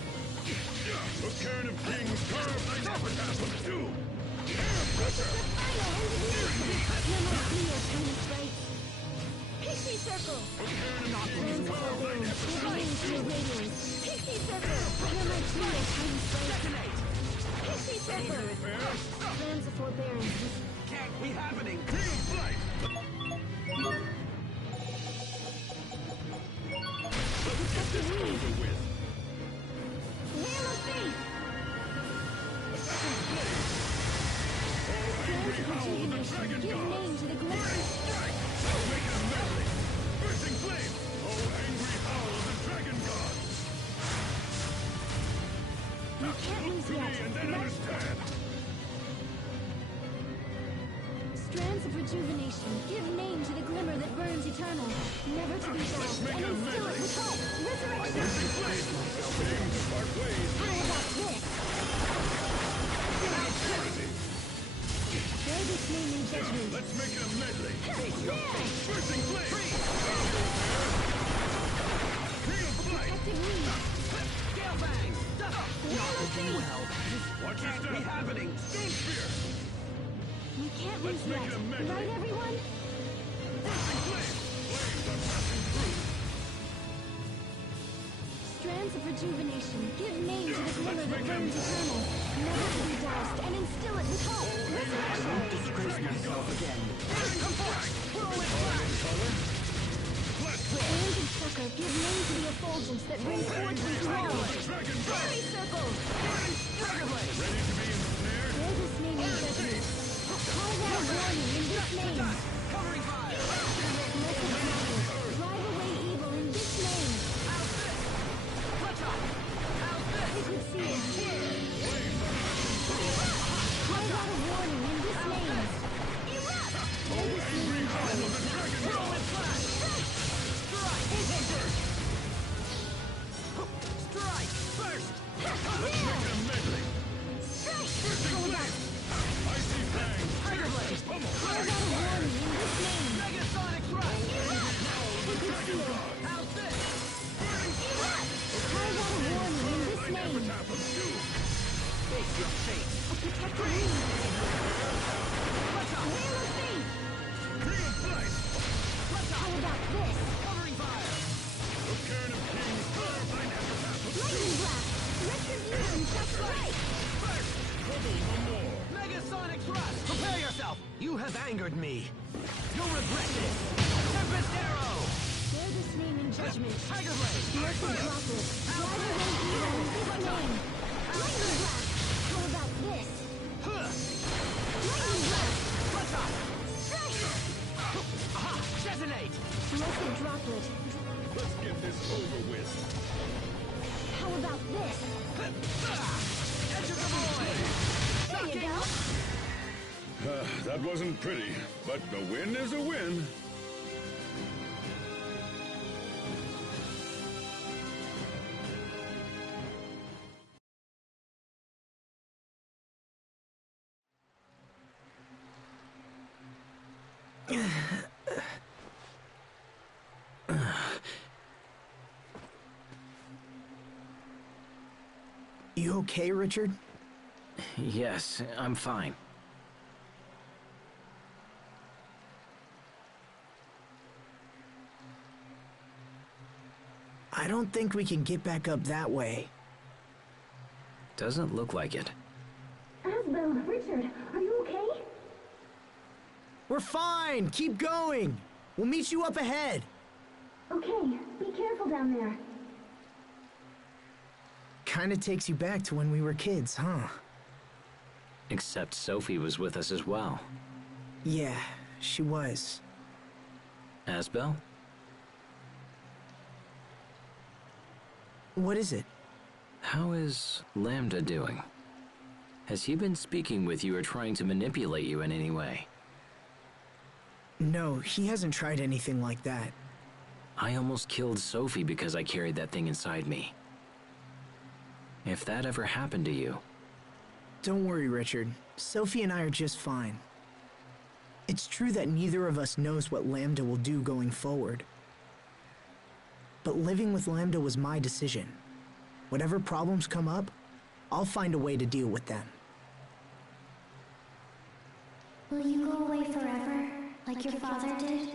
A cairn of kings carved like epitaph of doom! Air pressure! Pixie circle! A cairn of kings carved like epitaph of doom! Pixie circle! Detonate! Pixie circle! Plans of forbearance. Can't be happening! Field flight! Let's get this over with! Wheel of Faith! Angry howl of the dragon Give gods! name to the Burning glitter. strike! Let's make it a medley! Bursting flame! Oh, angry howl of the dragon gods! You can't Look lose to me yet. and then understand! Strands of rejuvenation. Give name to the glimmer that burns eternal. Never to be lost. make And it a instill it medley. with hope. Resurrection. Bursting flame! Flames to part ways! How about this? Purity! Bear this name in judgment. Let's make it a medley! There! Bursting flame! Field flight! Protective weed. Gale bang! Wheel of Faith. Watch your Can't be step! happening! Steam spear! We can't Let's lose make yet. it a medley. Right, everyone? Bursting flame! Flames are passing through! Strands of rejuvenation. Give name to the glimmer that burns eternal. Never to be doused. And instill it with hope. Resurrection. Disgrace myself again! Hands of succor. Give name to the effulgence that brings forth the throne. Dragon Fairy circle. ready to be ensnared! Bear this name in judgment. Call that warning in this name. Covering fire! Blessed Father, drive away evil in this name. Sacred seal. Call that a warning in this name. Bear this name in judgment. Strike! First! Let's make it a medley! Bursting flame! Icy fang! Tiger blade! Pummel! Call that a warning in this name. Megasonic thrust! Sacred seal. How's this? Call that a warning in this Like name. epitaph of doom! Face your fate! A protective weed. Wheel of Faith. Field flight! How about this? Covering fire! A cairn of kings carved like epitaph of Lightning blast. Retribution. Just right. First! trouble no more! Megasonic thrust! Prepare yourself! You have angered me! You'll regret this! Tempest arrow! Bear this name in judgment. Tiger blade! Blessed droplet. Drive away evil in this name. Lightning blast. How about this? Lightning blast. Clutch up! Strike. Aha! Detonate! Blessed droplet. Let's get this over with! How about this? Edge of the void! There you go. That wasn't pretty, but a win is a win. You okay, Richard? Yes, I'm fine. I don't think we can get back up that way. Doesn't look like it. Asbel, Richard, are you okay? We're fine! Keep going! We'll meet you up ahead! Okay, be careful down there. Kinda takes you back to when we were kids, huh? Except Sophie was with us as well. Yeah, she was. Asbel? What is it? How is Lambda doing? Has he been speaking with you or trying to manipulate you in any way? No, he hasn't tried anything like that. I almost killed Sophie because I carried that thing inside me. If that ever happened to you... Don't worry, Richard. Sophie and I are just fine. It's true that neither of us knows what Lambda will do going forward. But living with Lambda was my decision. Whatever problems come up, I'll find a way to deal with them. Will you go away forever, like your father did?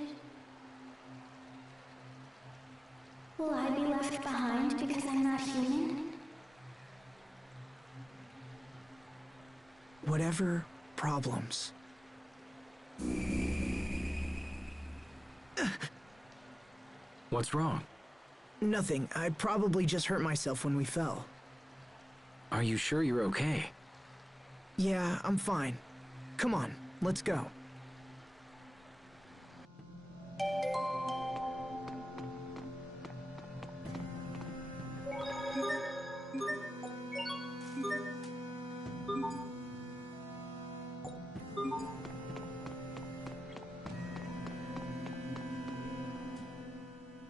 Will I be left behind because I'm not human? Whatever problems. What's wrong? Nothing. I probably just hurt myself when we fell. Are you sure you're okay? Yeah, I'm fine. Come on, let's go.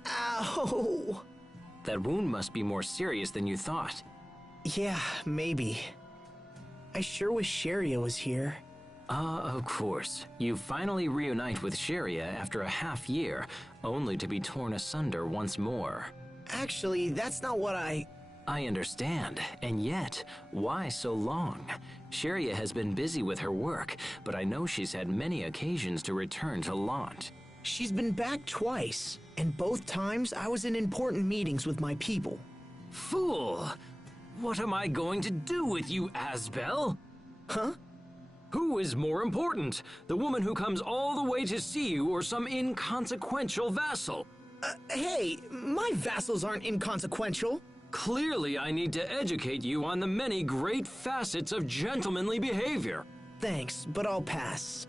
Ow! That wound must be more serious than you thought. Yeah, maybe. I sure wish Sharia was here. Of course. You finally reunite with Sharia after a half year, only to be torn asunder once more. Actually, that's not what I understand, and yet, why so long? Sharia has been busy with her work, but I know she's had many occasions to return to Lant. She's been back twice, and both times I was in important meetings with my people. Fool! What am I going to do with you, Asbel? Huh? Who is more important, the woman who comes all the way to see you or some inconsequential vassal? Hey, my vassals aren't inconsequential. Clearly, I need to educate you on the many great facets of gentlemanly behavior. Thanks, but I'll pass.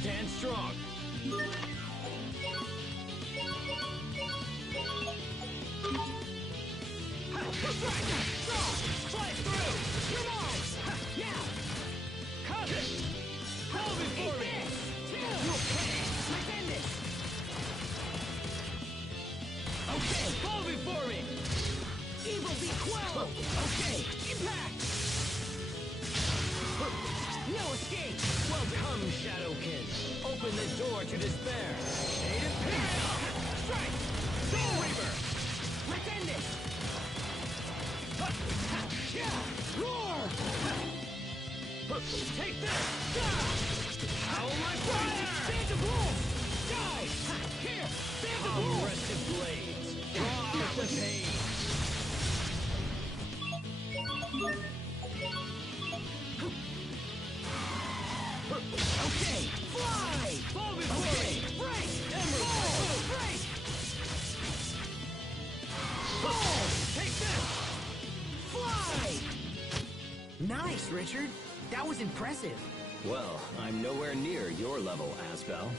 Stand strong. Slice through! Your moves! Yeah! Cut it! Hold before me! You okay? Defend it! Okay, fall before me! Evil be quelled! Okay, impact! No escape! Welcome, Shadowkin! Open the door to despair! Aid Imperial! Strike! Soul Reaver! Defend it! Roar! Take this! Howl my fire! Stand of wolf! Die! Here! Stand of wolf! Unrested blades! Draw out the pain! Okay! Fly! Fall before me! Break! Emerald! Break! Fall! Take this! Fly! Nice, Richard. That was impressive. Well, I'm nowhere near your level, Asbel.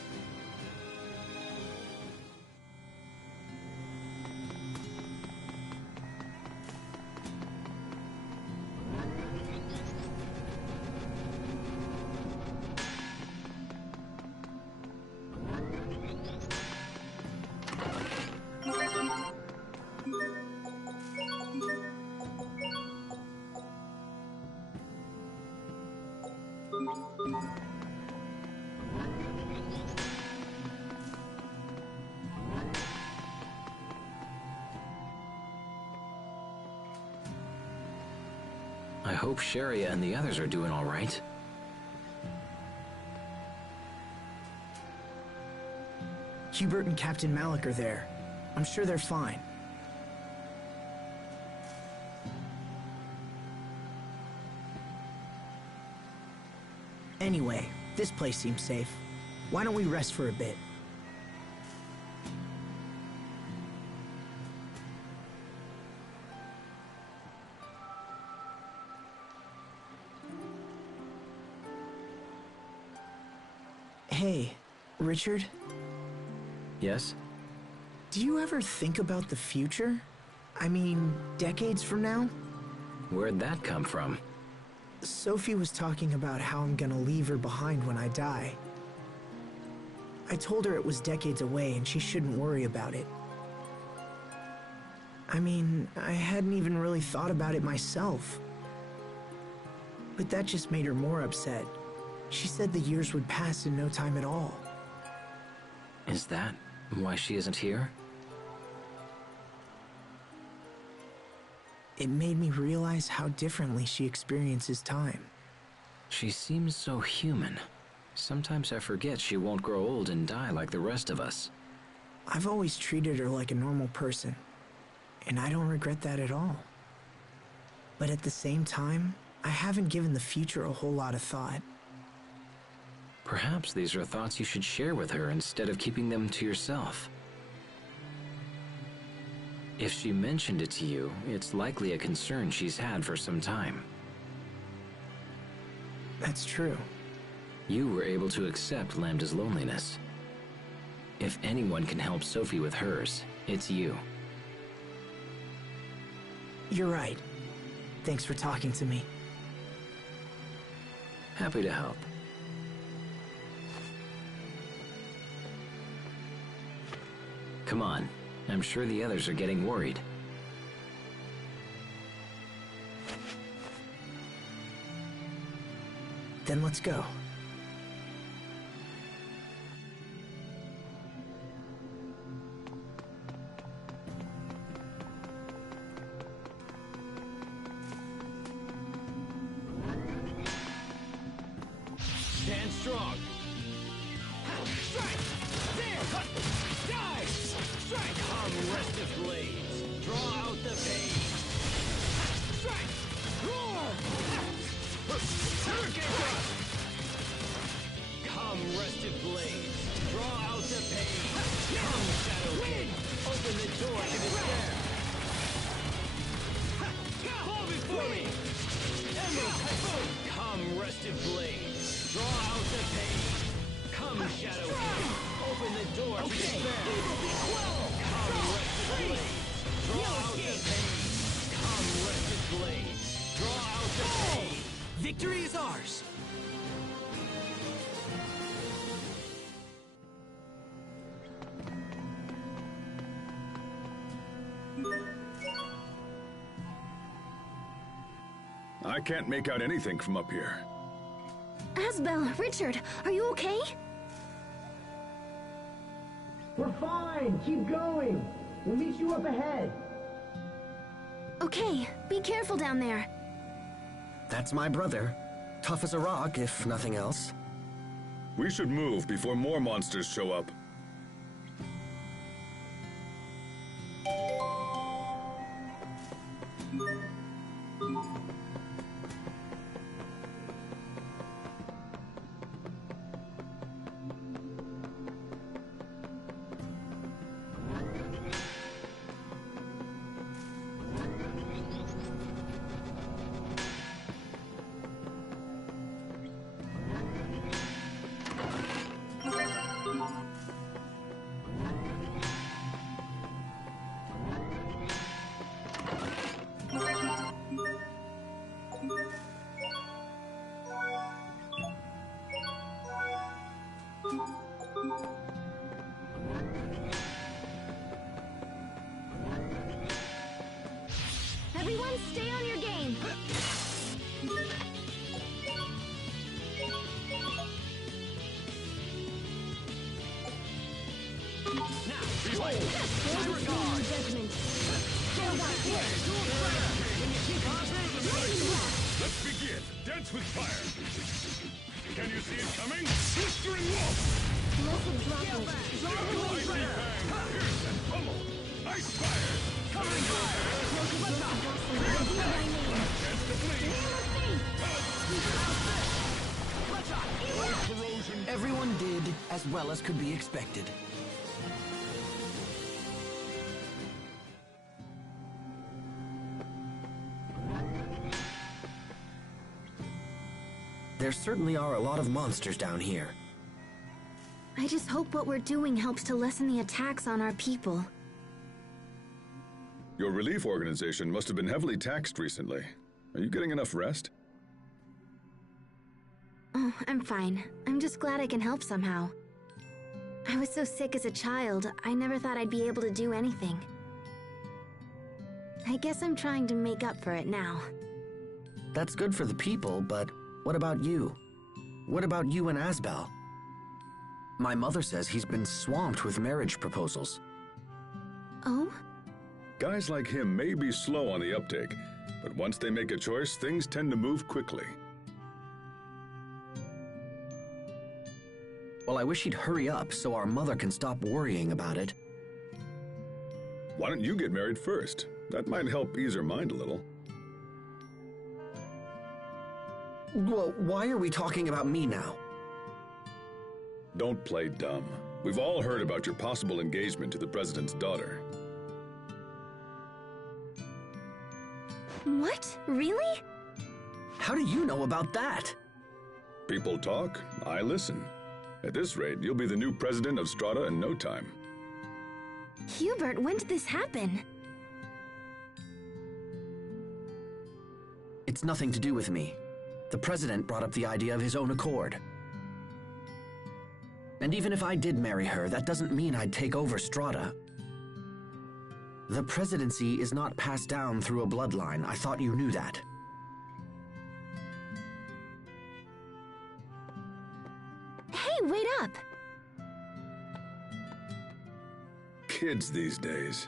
I hope Sharia and the others are doing all right. Hubert and Captain Malik are there. I'm sure they're fine. Anyway, this place seems safe. Why don't we rest for a bit? Hey, Richard? Yes? Do you ever think about the future? I mean, decades from now? Where'd that come from? Sophie was talking about how I'm gonna leave her behind when I die. I told her it was decades away and she shouldn't worry about it. I mean, I hadn't even really thought about it myself. But that just made her more upset. She said the years would pass in no time at all. Is that why she isn't here? It made me realize how differently she experiences time. She seems so human. Sometimes I forget she won't grow old and die like the rest of us. I've always treated her like a normal person, and I don't regret that at all. But at the same time, I haven't given the future a whole lot of thought. Perhaps these are thoughts you should share with her instead of keeping them to yourself. If she mentioned it to you, it's likely a concern she's had for some time. That's true. You were able to accept Lambda's loneliness. If anyone can help Sophie with hers, it's you. You're right. Thanks for talking to me. Happy to help. Come on. I'm sure the others are getting worried. Then let's go. Stand strong. Strike! There! Die! Strike! Come, restive blades. Draw out the pain. Strike! Roar! Hurricane thrust! Come, restive blades. Draw out the pain. Come, Shadow King. Open the door to despair. Fall before me! Emerald Typhoon! Come, restive blades. Draw out the pain. Come, Shadow King. Open the door to despair. Evil be quelled. Come, restive blades. Draw out the pain. Come, restive blades. Draw out the pain. Victory is ours. I can't make out anything from up here. Asbel, Richard, are you okay? We're fine! Keep going! We'll meet you up ahead! Okay, be careful down there. That's my brother. Tough as a rock, if nothing else. We should move before more monsters show up. Everyone stay on your game. Now, behold, my regard. Judgment. When you keep on moving, Let's begin. Dance with fire. Can you see it coming? Blistering wolf. Icy fang. Pierce and pummel. Ice fire. Coming fire. Chance to flee. Corrosion. Everyone did as well as could be expected. There certainly are a lot of monsters down here. I just hope what we're doing helps to lessen the attacks on our people. Your relief organization must have been heavily taxed recently. Are you getting enough rest? Oh, I'm fine. I'm just glad I can help somehow. I was so sick as a child, I never thought I'd be able to do anything. I guess I'm trying to make up for it now. That's good for the people, but what about you? What about you and Asbel? My mother says he's been swamped with marriage proposals. Oh? Guys like him may be slow on the uptake, but once they make a choice, things tend to move quickly. Well, I wish he'd hurry up so our mother can stop worrying about it. Why don't you get married first? That might help ease her mind a little. Well, why are we talking about me now? Don't play dumb. We've all heard about your possible engagement to the president's daughter. What? Really? How do you know about that? People talk, I listen. At this rate, you'll be the new president of Strata in no time. Hubert, when did this happen? It's nothing to do with me. The president brought up the idea of his own accord. And even if I did marry her, that doesn't mean I'd take over Strata. The presidency is not passed down through a bloodline. I thought you knew that. Hey, wait up! Kids these days.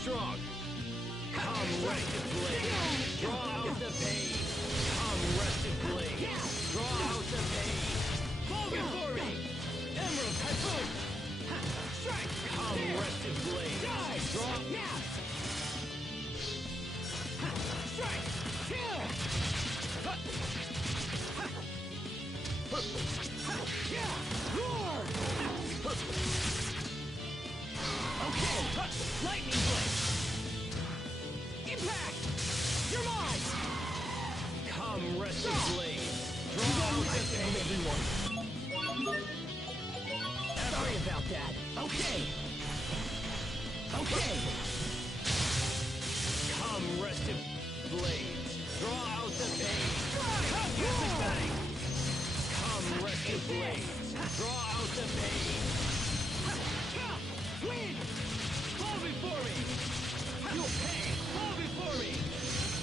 strong. Come, rested blade. Draw out the pain. Come, rested blade. Draw out the pain. Fall before me. Emerald Typhoon. Strike. Come, rested blade. Draw. Strike. Roar. Okay. Lightning blade. Impact. You're mine. Come, rested blade. Draw out the pain. Everyone. Sorry about that. Okay. Okay. Come, rested blades. Draw out the pain. Come, rested blades. Draw out the pain. Win! Fall before me! You'll pay! Fall before me!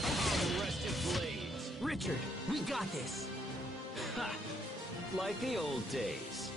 Come, rested blades. Richard, we got this. Ha! Like the old days.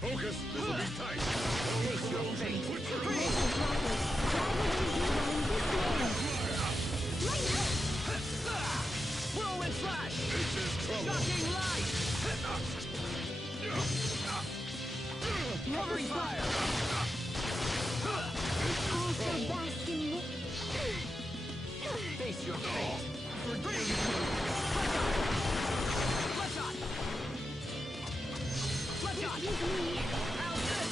Focus, this'll be tight. Face your fate. Whirlwind flash! This is trouble. Shocking light! Covering fire! Face your fate! Bloodshot! Bloodshot! How's this?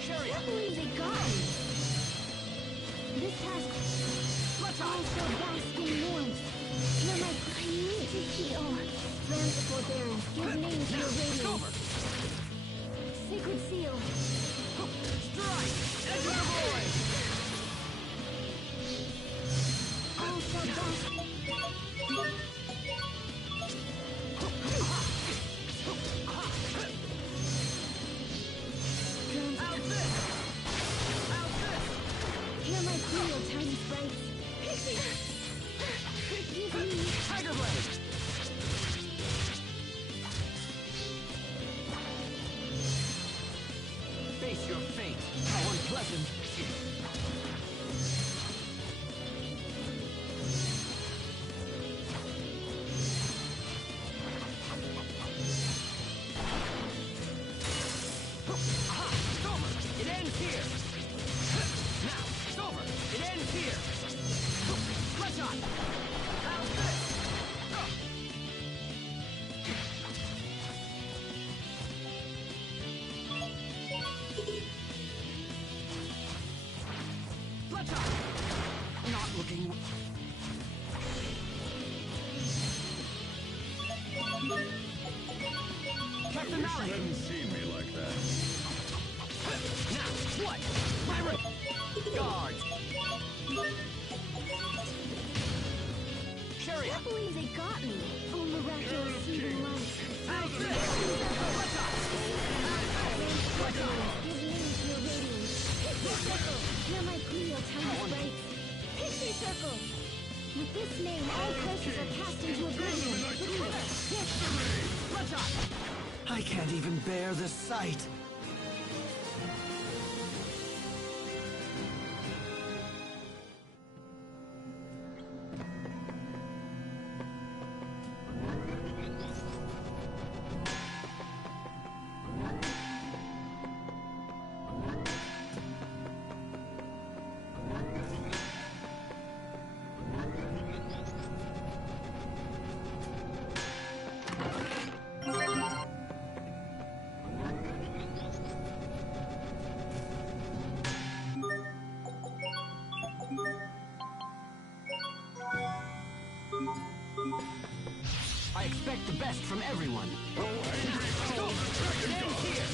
Chariot! I believe they got me. This task also bask in warmth. You're my I need to heal. Grant the forbearance. Give name to your radiance. Sacred seal. Strike! Edge of the void! Also bask. How's this? How's this? Hear my plea, O tiny sprites. Forgive me. Tiger Blade! Face your fate. How unpleasant. Aha! It's over! It ends here! Now, it's over! It ends here! Bloodshot! How's this? Bloodshot! Not looking... Captain Wish you Mallet! hadn't seen me like that. Now, what? My guard! Chariot! I believe they got me. Oh, miraculous seething light. How's this? Give name to your radiance. Pixie circle. Hear my plea, O tiny sprites. Pixie circle. With this name, all curses are cast into oblivion. Yes. Bloodshot! I can't even bear the sight. I expect the best from everyone. Stand here!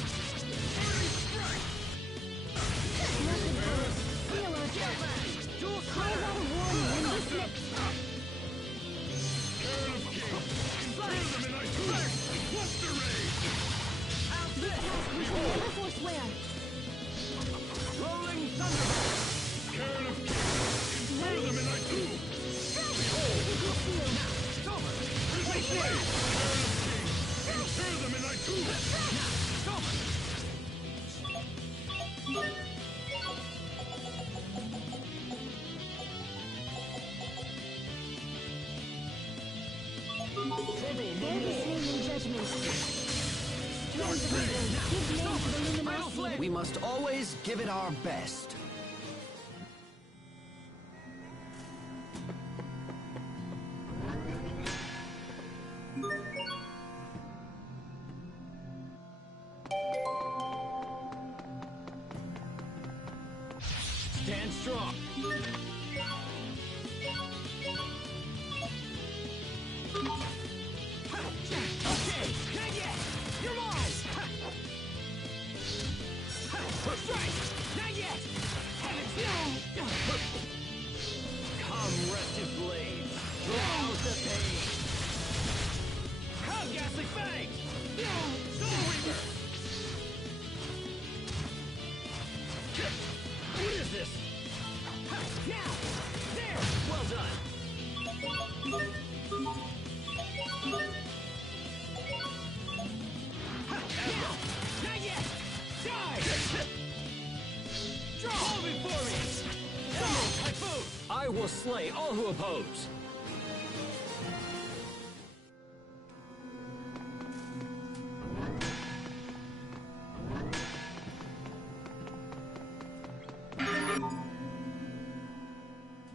Rolling Thunderbolt! Cairn of Kings! Throw them in thy tomb! Behold! It's over! Right there! Cairn of Kings! Inter them in thy tomb! Now! It's over! We must always give it our best. Stand strong! Okay, not yet! You're mine! Right! Not yet! Come, restive blades! Draw out the pain! Come, ghastly fangs! Soul Reaper! What is this? Now! There! Well done! Now! Not yet! Die! Draw before me! Emerald Typhoon! I will slay all who oppose!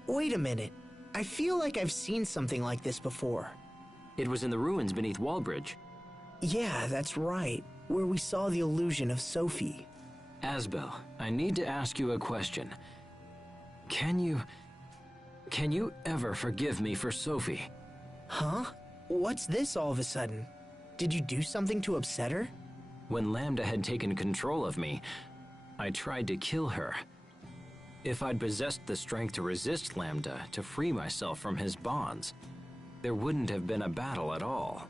Wait a minute. I feel like I've seen something like this before. It was in the ruins beneath Wallbridge. Yeah, that's right. Where we saw the illusion of Sophie. Asbel, I need to ask you a question. Can you ever forgive me for Sophie? Huh? What's this all of a sudden? Did you do something to upset her? When Lambda had taken control of me, I tried to kill her. If I'd possessed the strength to resist Lambda, to free myself from his bonds, there wouldn't have been a battle at all.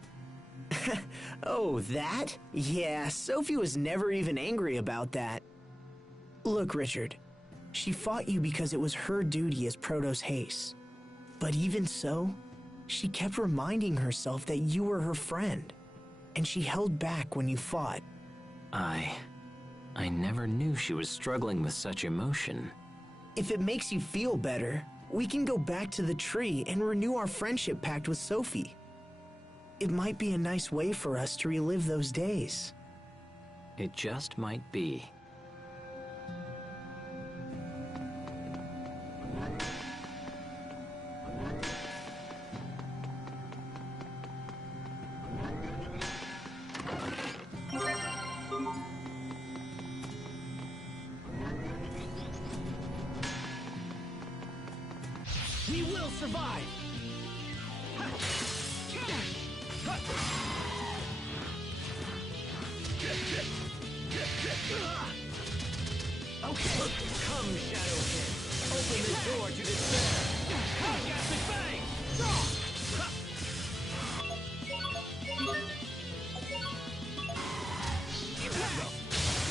Oh, that? Yeah, Sophie was never even angry about that. Look, Richard, she fought you because it was her duty as Protoss Haste. But even so, she kept reminding herself that you were her friend, and she held back when you fought. I never knew she was struggling with such emotion. If it makes you feel better, we can go back to the tree and renew our friendship pact with Sophie. It might be a nice way for us to relive those days. It just might be. We will survive! Okay, come, Shadowkin. Open the door to despair. Come, Ghastly Fang!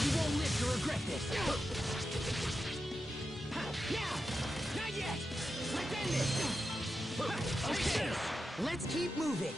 You won't live to regret this. Now! Not yet! Let's end this! Okay, let's keep moving.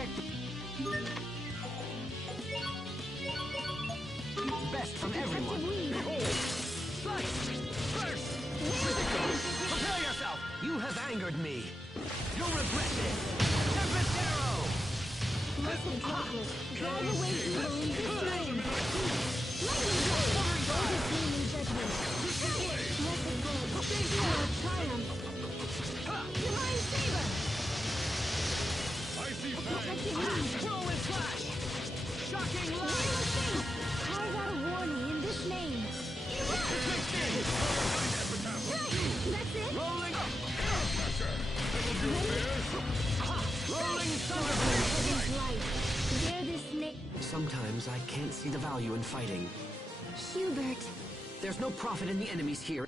Expect best from everyone. Behold! Slice! First! Prepare yourself! You have angered me. You'll regret this. Tempest Arrow! Listen, Travelers. Drive away evil in this name. Lightning Blast! Focus name in judgment. Blessed Blade. Seal of triumph. Divine Saber! Icy Protective Fang! Lead. Whirlwind Slash! Shocking Name Light! of Faith! Carve out a warning in this name. Twisted! That's it? Rolling up! Ready? Rolling Heaven's Thunderbolt! light. Bear this name. Sometimes I can't see the value in fighting. Hubert. There's no profit in the enemies here.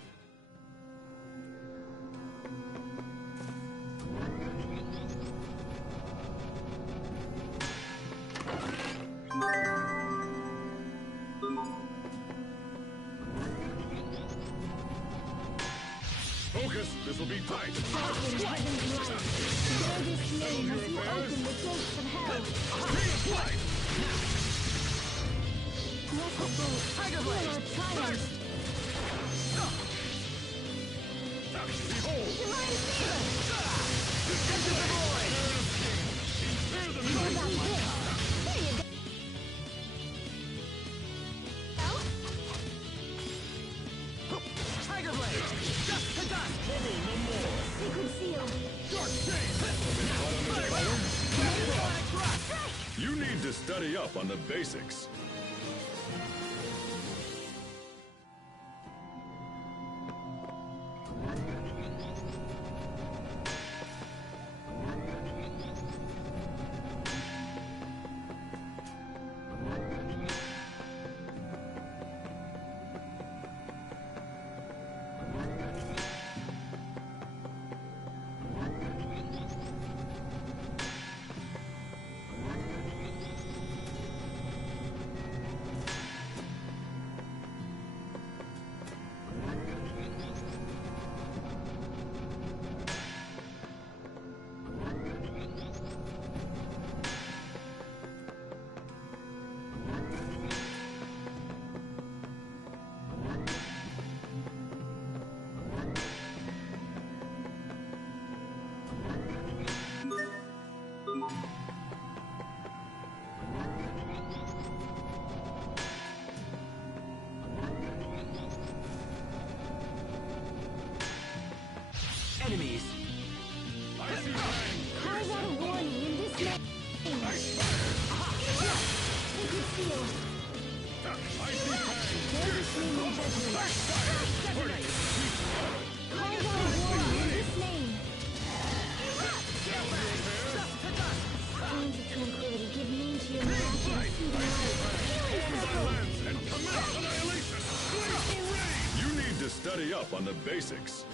Focus, this'll be tight. Darken heaven's light. Bear this name as you open the gates of hell. Blessed Bolt. Tiger Seal Blade! of triumph. Behold! Divine Saber! Enter the void! What about this? There you go. Tiger Blade! Dust to dust! Sacred seal. Electronic thrust! You need to study up on the basics. Enemies! Carve out a warning in this name. Sacred seal. Bear this name in judgment. Carve out a warning in this name. Plains of tranquility, give name to your miraculous soothing light. You need to study up on the basics.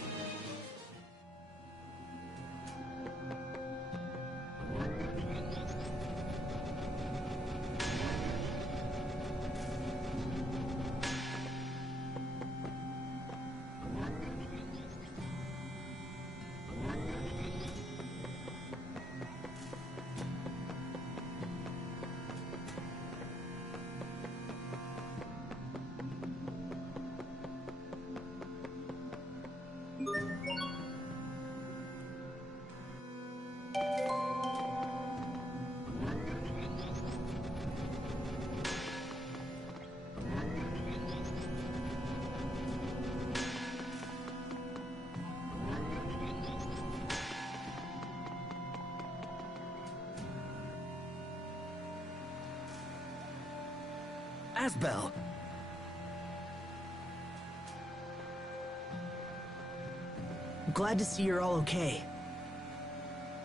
Asbel! Glad to see you're all okay.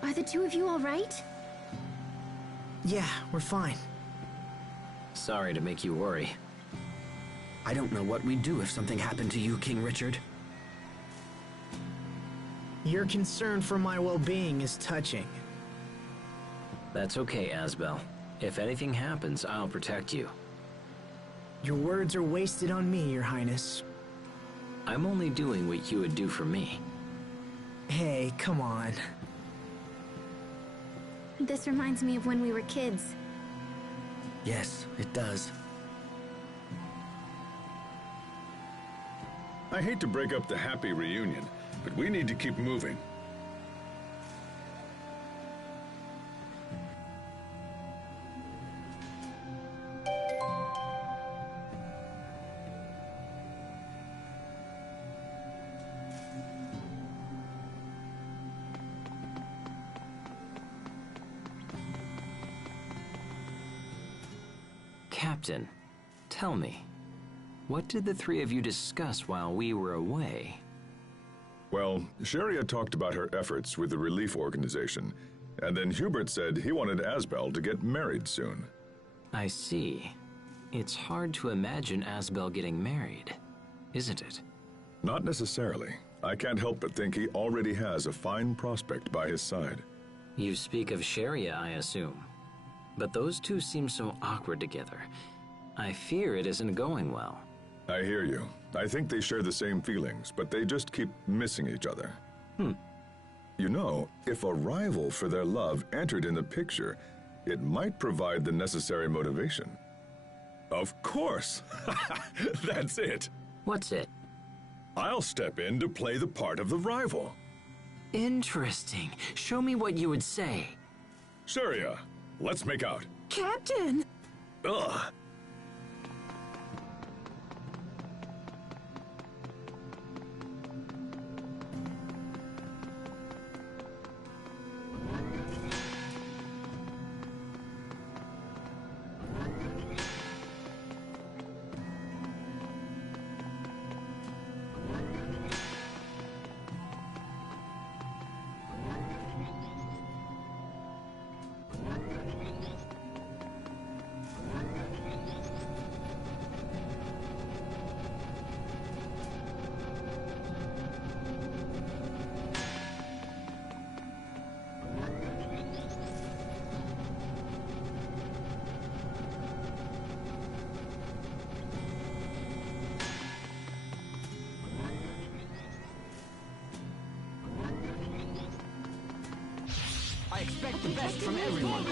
Are the two of you all right? Yeah, we're fine. Sorry to make you worry. I don't know what we'd do if something happened to you, King Richard. Your concern for my well-being is touching. That's okay, Asbel. If anything happens, I'll protect you. Your words are wasted on me, Your Highness. I'm only doing what you would do for me. Hey, come on. This reminds me of when we were kids. Yes, it does. I hate to break up the happy reunion, but we need to keep moving. Captain, tell me, what did the three of you discuss while we were away? Well, Sharia talked about her efforts with the relief organization, and then Hubert said he wanted Asbel to get married soon. I see. It's hard to imagine Asbel getting married, isn't it? Not necessarily. I can't help but think he already has a fine prospect by his side. You speak of Sharia, I assume. But those two seem so awkward together. I fear it isn't going well. I hear you. I think they share the same feelings, but they just keep missing each other. You know, if a rival for their love entered in the picture, it might provide the necessary motivation. Of course! That's it! What's it? I'll step in to play the part of the rival. Interesting. Show me what you would say. Sharia, let's make out. Captain! Ugh! I expect the best from everyone.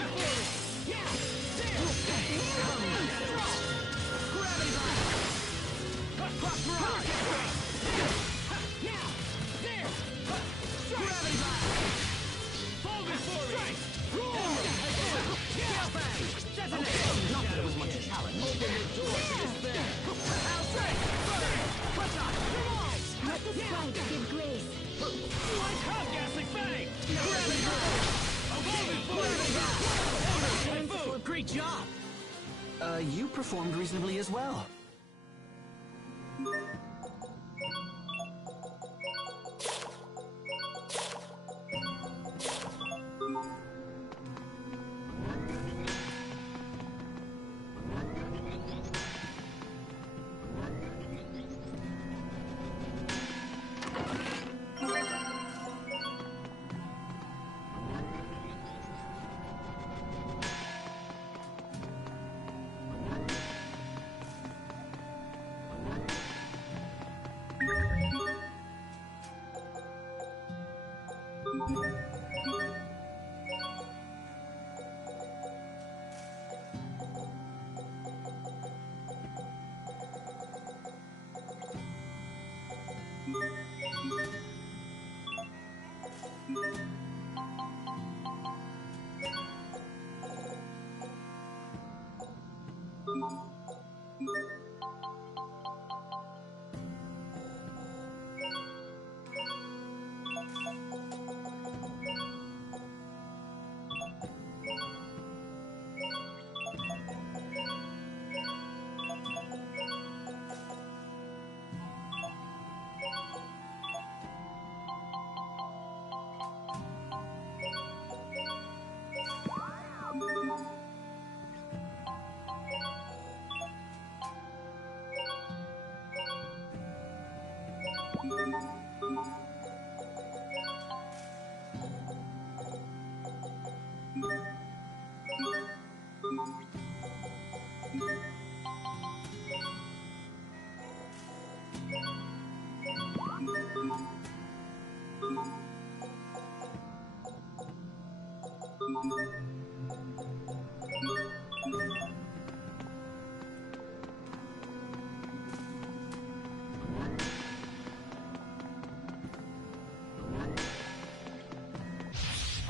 Not that it was much a challenge. Open the door to despair. Let the spikes give grace. Like hot-gassing fang! Great job! You performed reasonably as well.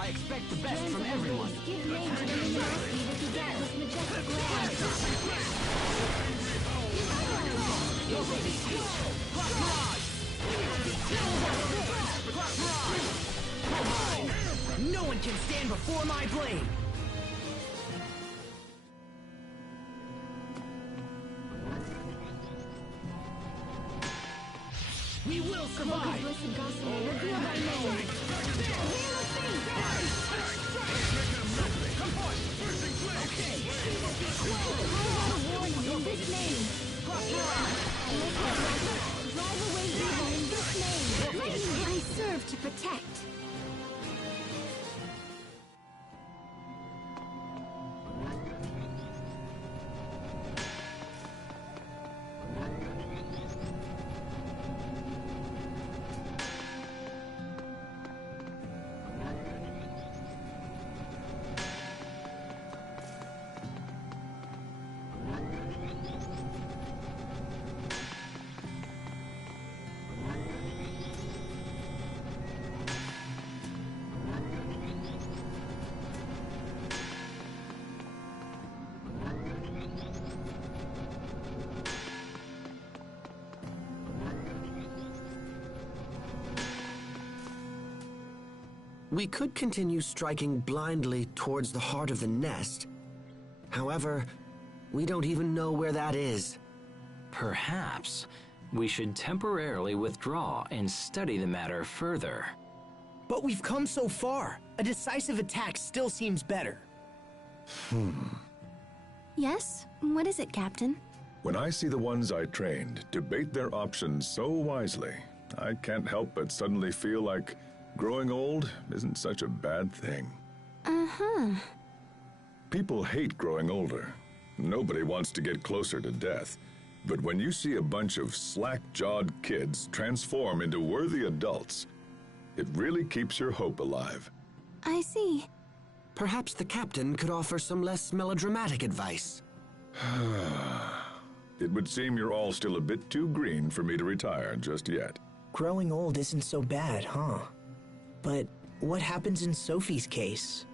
I expect the best from everyone. Give name to the luminosity that begat this majestic land. Your baby seal. Clock barrage. Clock barrage. No one can stand before my blade. We will survive! Blessed Gossamer, reveal thy name. Come forth! Okay! Warn you in this name. Drive away evil in this name. I serve to protect. We could continue striking blindly towards the heart of the nest. However, we don't even know where that is. Perhaps we should temporarily withdraw and study the matter further. But we've come so far. A decisive attack still seems better. Yes? What is it, Captain? When I see the ones I trained debate their options so wisely, I can't help but suddenly feel like growing old isn't such a bad thing. Uh-huh. People hate growing older. Nobody wants to get closer to death. But when you see a bunch of slack-jawed kids transform into worthy adults, it really keeps your hope alive. I see. Perhaps the captain could offer some less melodramatic advice. It would seem you're all still a bit too green for me to retire just yet. Growing old isn't so bad, huh? But what happens in Sophie's case?